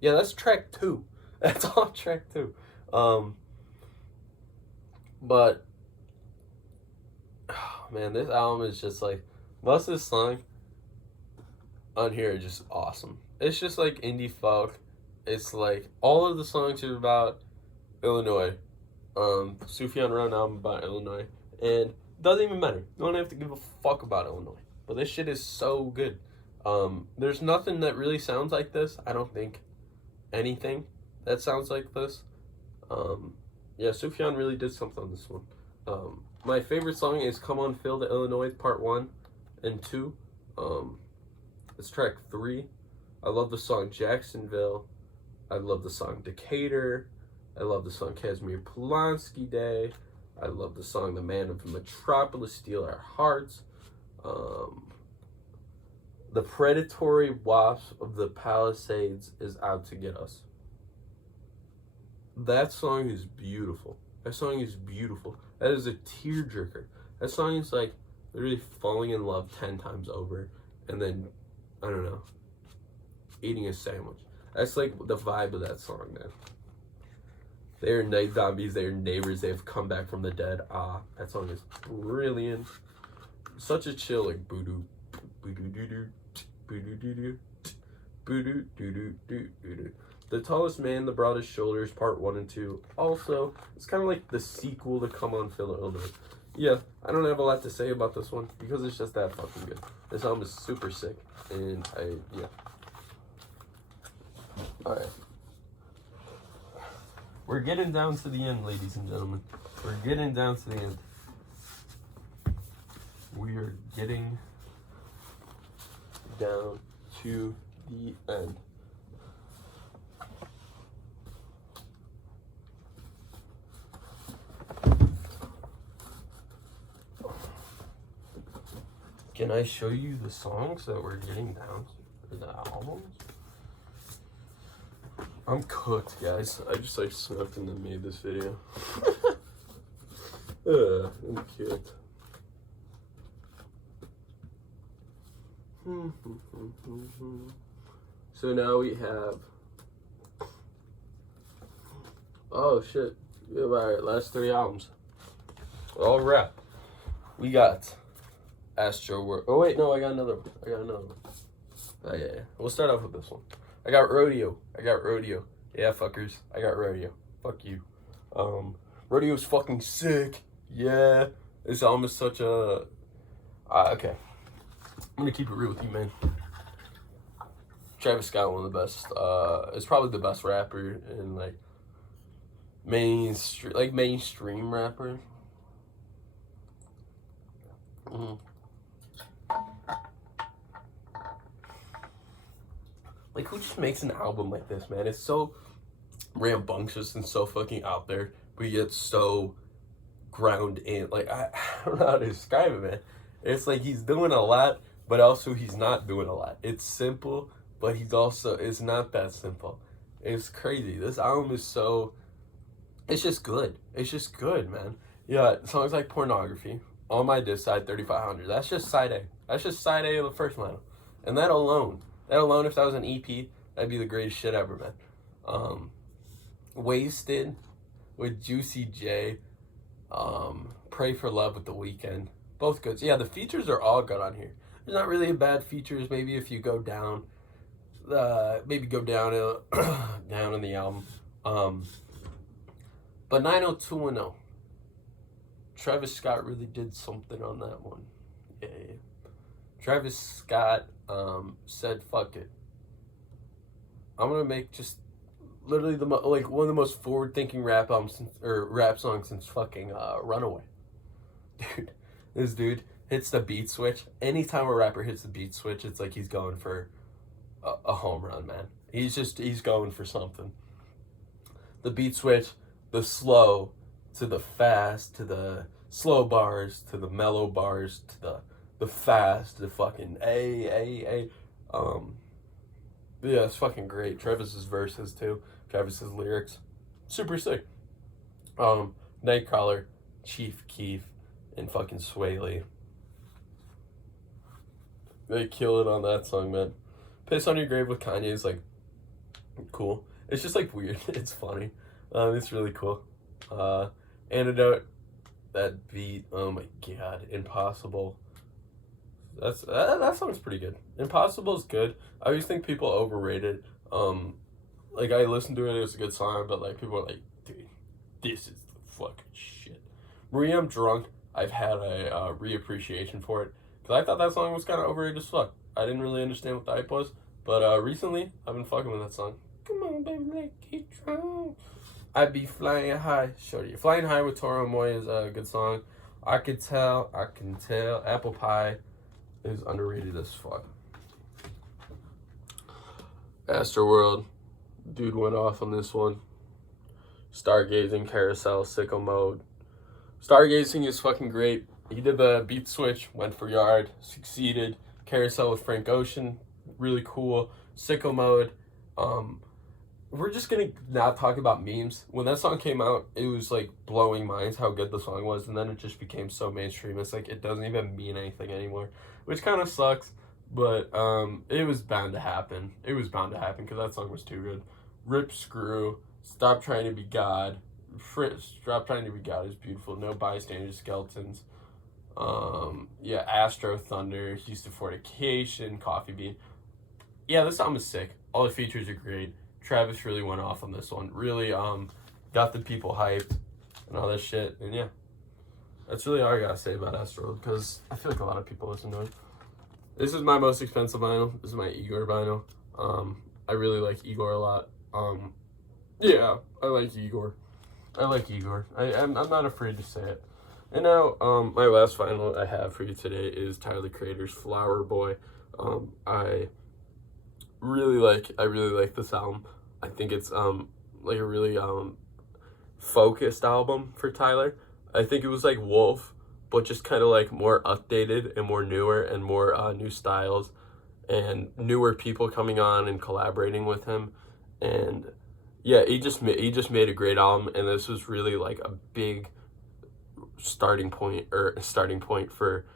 Yeah, that's track 2. That's all track 2. But oh, man, this album is just like, most of the song on here are just awesome. It's just like indie folk. It's like all of the songs are about Illinois. Sufjan wrote an album about Illinois, and it doesn't even matter. You don't have to give a fuck about Illinois. But this shit is so good. There's nothing that really sounds like this. I don't think anything that sounds like this. Yeah, Sufjan really did something on this one. My favorite song is Come On Feel the Illinois Part 1 and 2. It's track 3. I love the song Jacksonville. I love the song Decatur. I love the song Casimir Polanski Day. I love the song The Man of the Metropolis Steal Our Hearts. The predatory wasp of the Palisades is out to get us. That song is beautiful. That song is beautiful. That is a tearjerker. That song is like literally falling in love 10 times over and then, I don't know, eating a sandwich. That's like the vibe of that song, man. They are night zombies. They are neighbors. They have come back from the dead. That song is brilliant. Such a chill, like boo-doo, boo-doo-doo-doo, boo-doo-doo-doo, boo-doo-doo-doo-doo-doo. The Tallest Man, The Broadest Shoulders, Part 1 and 2. Also, it's kind of like the sequel to Come On Feel It a little bit. Yeah, I don't have a lot to say about this one because it's just that fucking good. This album is super sick, and yeah. Alright. We're getting down to the end, ladies and gentlemen. We're getting down to the end. We are getting down to the end. Can I show you the songs that we're getting down to? The albums? I'm cooked, guys. I just like smoked and then made this video. I'm cooked. So now we have. Oh shit! We have our last 3 albums. All wrapped. We got Astro World. Oh wait, no, I got another one. Oh yeah. We'll start off with this one. I got Rodeo. Yeah, fuckers. I got Rodeo. Fuck you. Rodeo's fucking sick. Yeah. This album is such a. Okay. I'm gonna keep it real with you, man. Travis Scott, one of the best. Is probably the best rapper in like mainstream rapper. Like, who just makes an album like this, man? It's so rambunctious and so fucking out there, but yet so ground in. Like, I don't know how to describe it, man. It's like he's doing a lot, but also he's not doing a lot. It's simple, but it's not that simple. It's crazy. This album is so, it's just good. It's just good, man. Yeah, songs like Pornography, On My Diss Side, 3500. That's just side A. That's just side A of the first lineup. And that alone, if that was an EP, that'd be the greatest shit ever, man. Wasted with Juicy J. Pray for Love with The Weeknd. Both good. So yeah, the features are all good on here. There's not really bad features. Maybe if you go down, down in the album. But 90210. Travis Scott really did something on that one. Yeah. Travis Scott said, "Fuck it. I'm gonna make just literally one of the most forward-thinking rap songs since fucking Runaway." Dude, this dude hits the beat switch. Anytime a rapper hits the beat switch, it's like he's going for a home run, man. He's going for something. The beat switch, the slow to the fast, to the slow bars, to the mellow bars, to the fast, the fucking a. Yeah, it's fucking great. Travis's verses too. Travis's lyrics, super sick. Nightcrawler, Chief Keef, and fucking Sway Lee. They kill it on that song, man. Piss on Your Grave with Kanye is like cool. It's just like weird. It's funny. It's really cool. Antidote, that beat. Oh my god, Impossible. That song's pretty good. Impossible is good. I always think people overrate it. Like I listened to it, it was a good song, but like people are like, dude, this is the fucking shit. Maria, I'm Drunk. I've had a reappreciation for it because I thought that song was kind of overrated as fuck. I didn't really understand what the hype was, but recently I've been fucking with that song. Come on, baby, let's get drunk. I'd Be Flying High. Shorty, Flying High with Toro Moy is a good song. I can tell. Apple Pie is underrated as fuck. Astroworld, dude went off on this one. Stargazing, Carousel, Sicko Mode. Stargazing is fucking great. He did the beat switch, went for Yard, succeeded. Carousel with Frank Ocean, really cool. Sicko Mode. We're just gonna not talk about memes. When that song came out, it was like blowing minds how good the song was, and then it just became so mainstream. It's like it doesn't even mean anything anymore, which kind of sucks. But it was bound to happen. It was bound to happen because that song was too good. Rip Screw, Stop Trying to Be God. Stop Trying to Be God is beautiful. No Bystander Skeletons. Yeah, Astro Thunder, Houston Fornication, Coffee Bean. Yeah, this album is sick. All the features are great. Travis really went off on this one. Really got the people hyped and all that shit. And yeah, that's really all I gotta say about Astro because I feel like a lot of people listen to it. This is my most expensive vinyl. This is my Igor vinyl. I really like Igor a lot. Yeah, I like Igor. I'm not afraid to say it. And now, my last vinyl I have for you today is Tyler the Creator's Flower Boy. I really like this album. I think it's like a really focused album for Tyler. I think it was like Wolf, but just kind of like more updated and more newer and more new styles and newer people coming on and collaborating with him. And yeah, he just made a great album, and this was really like a big starting point for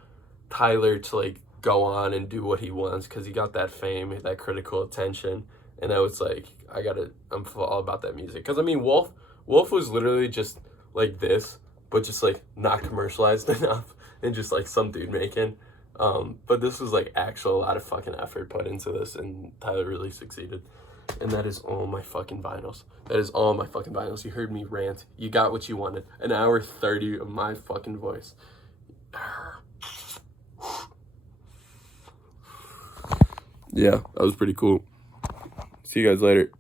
Tyler to like go on and do what he wants because he got that fame, that critical attention, and I was like, I'm all about that music. Because I mean, Wolf was literally just like this, but just like not commercialized enough and just like some dude making. But this was like a lot of fucking effort put into this, and Tyler really succeeded. And that is all my fucking vinyls. You heard me rant. You got what you wanted. An hour 30 of my fucking voice. Yeah, that was pretty cool. See you guys later.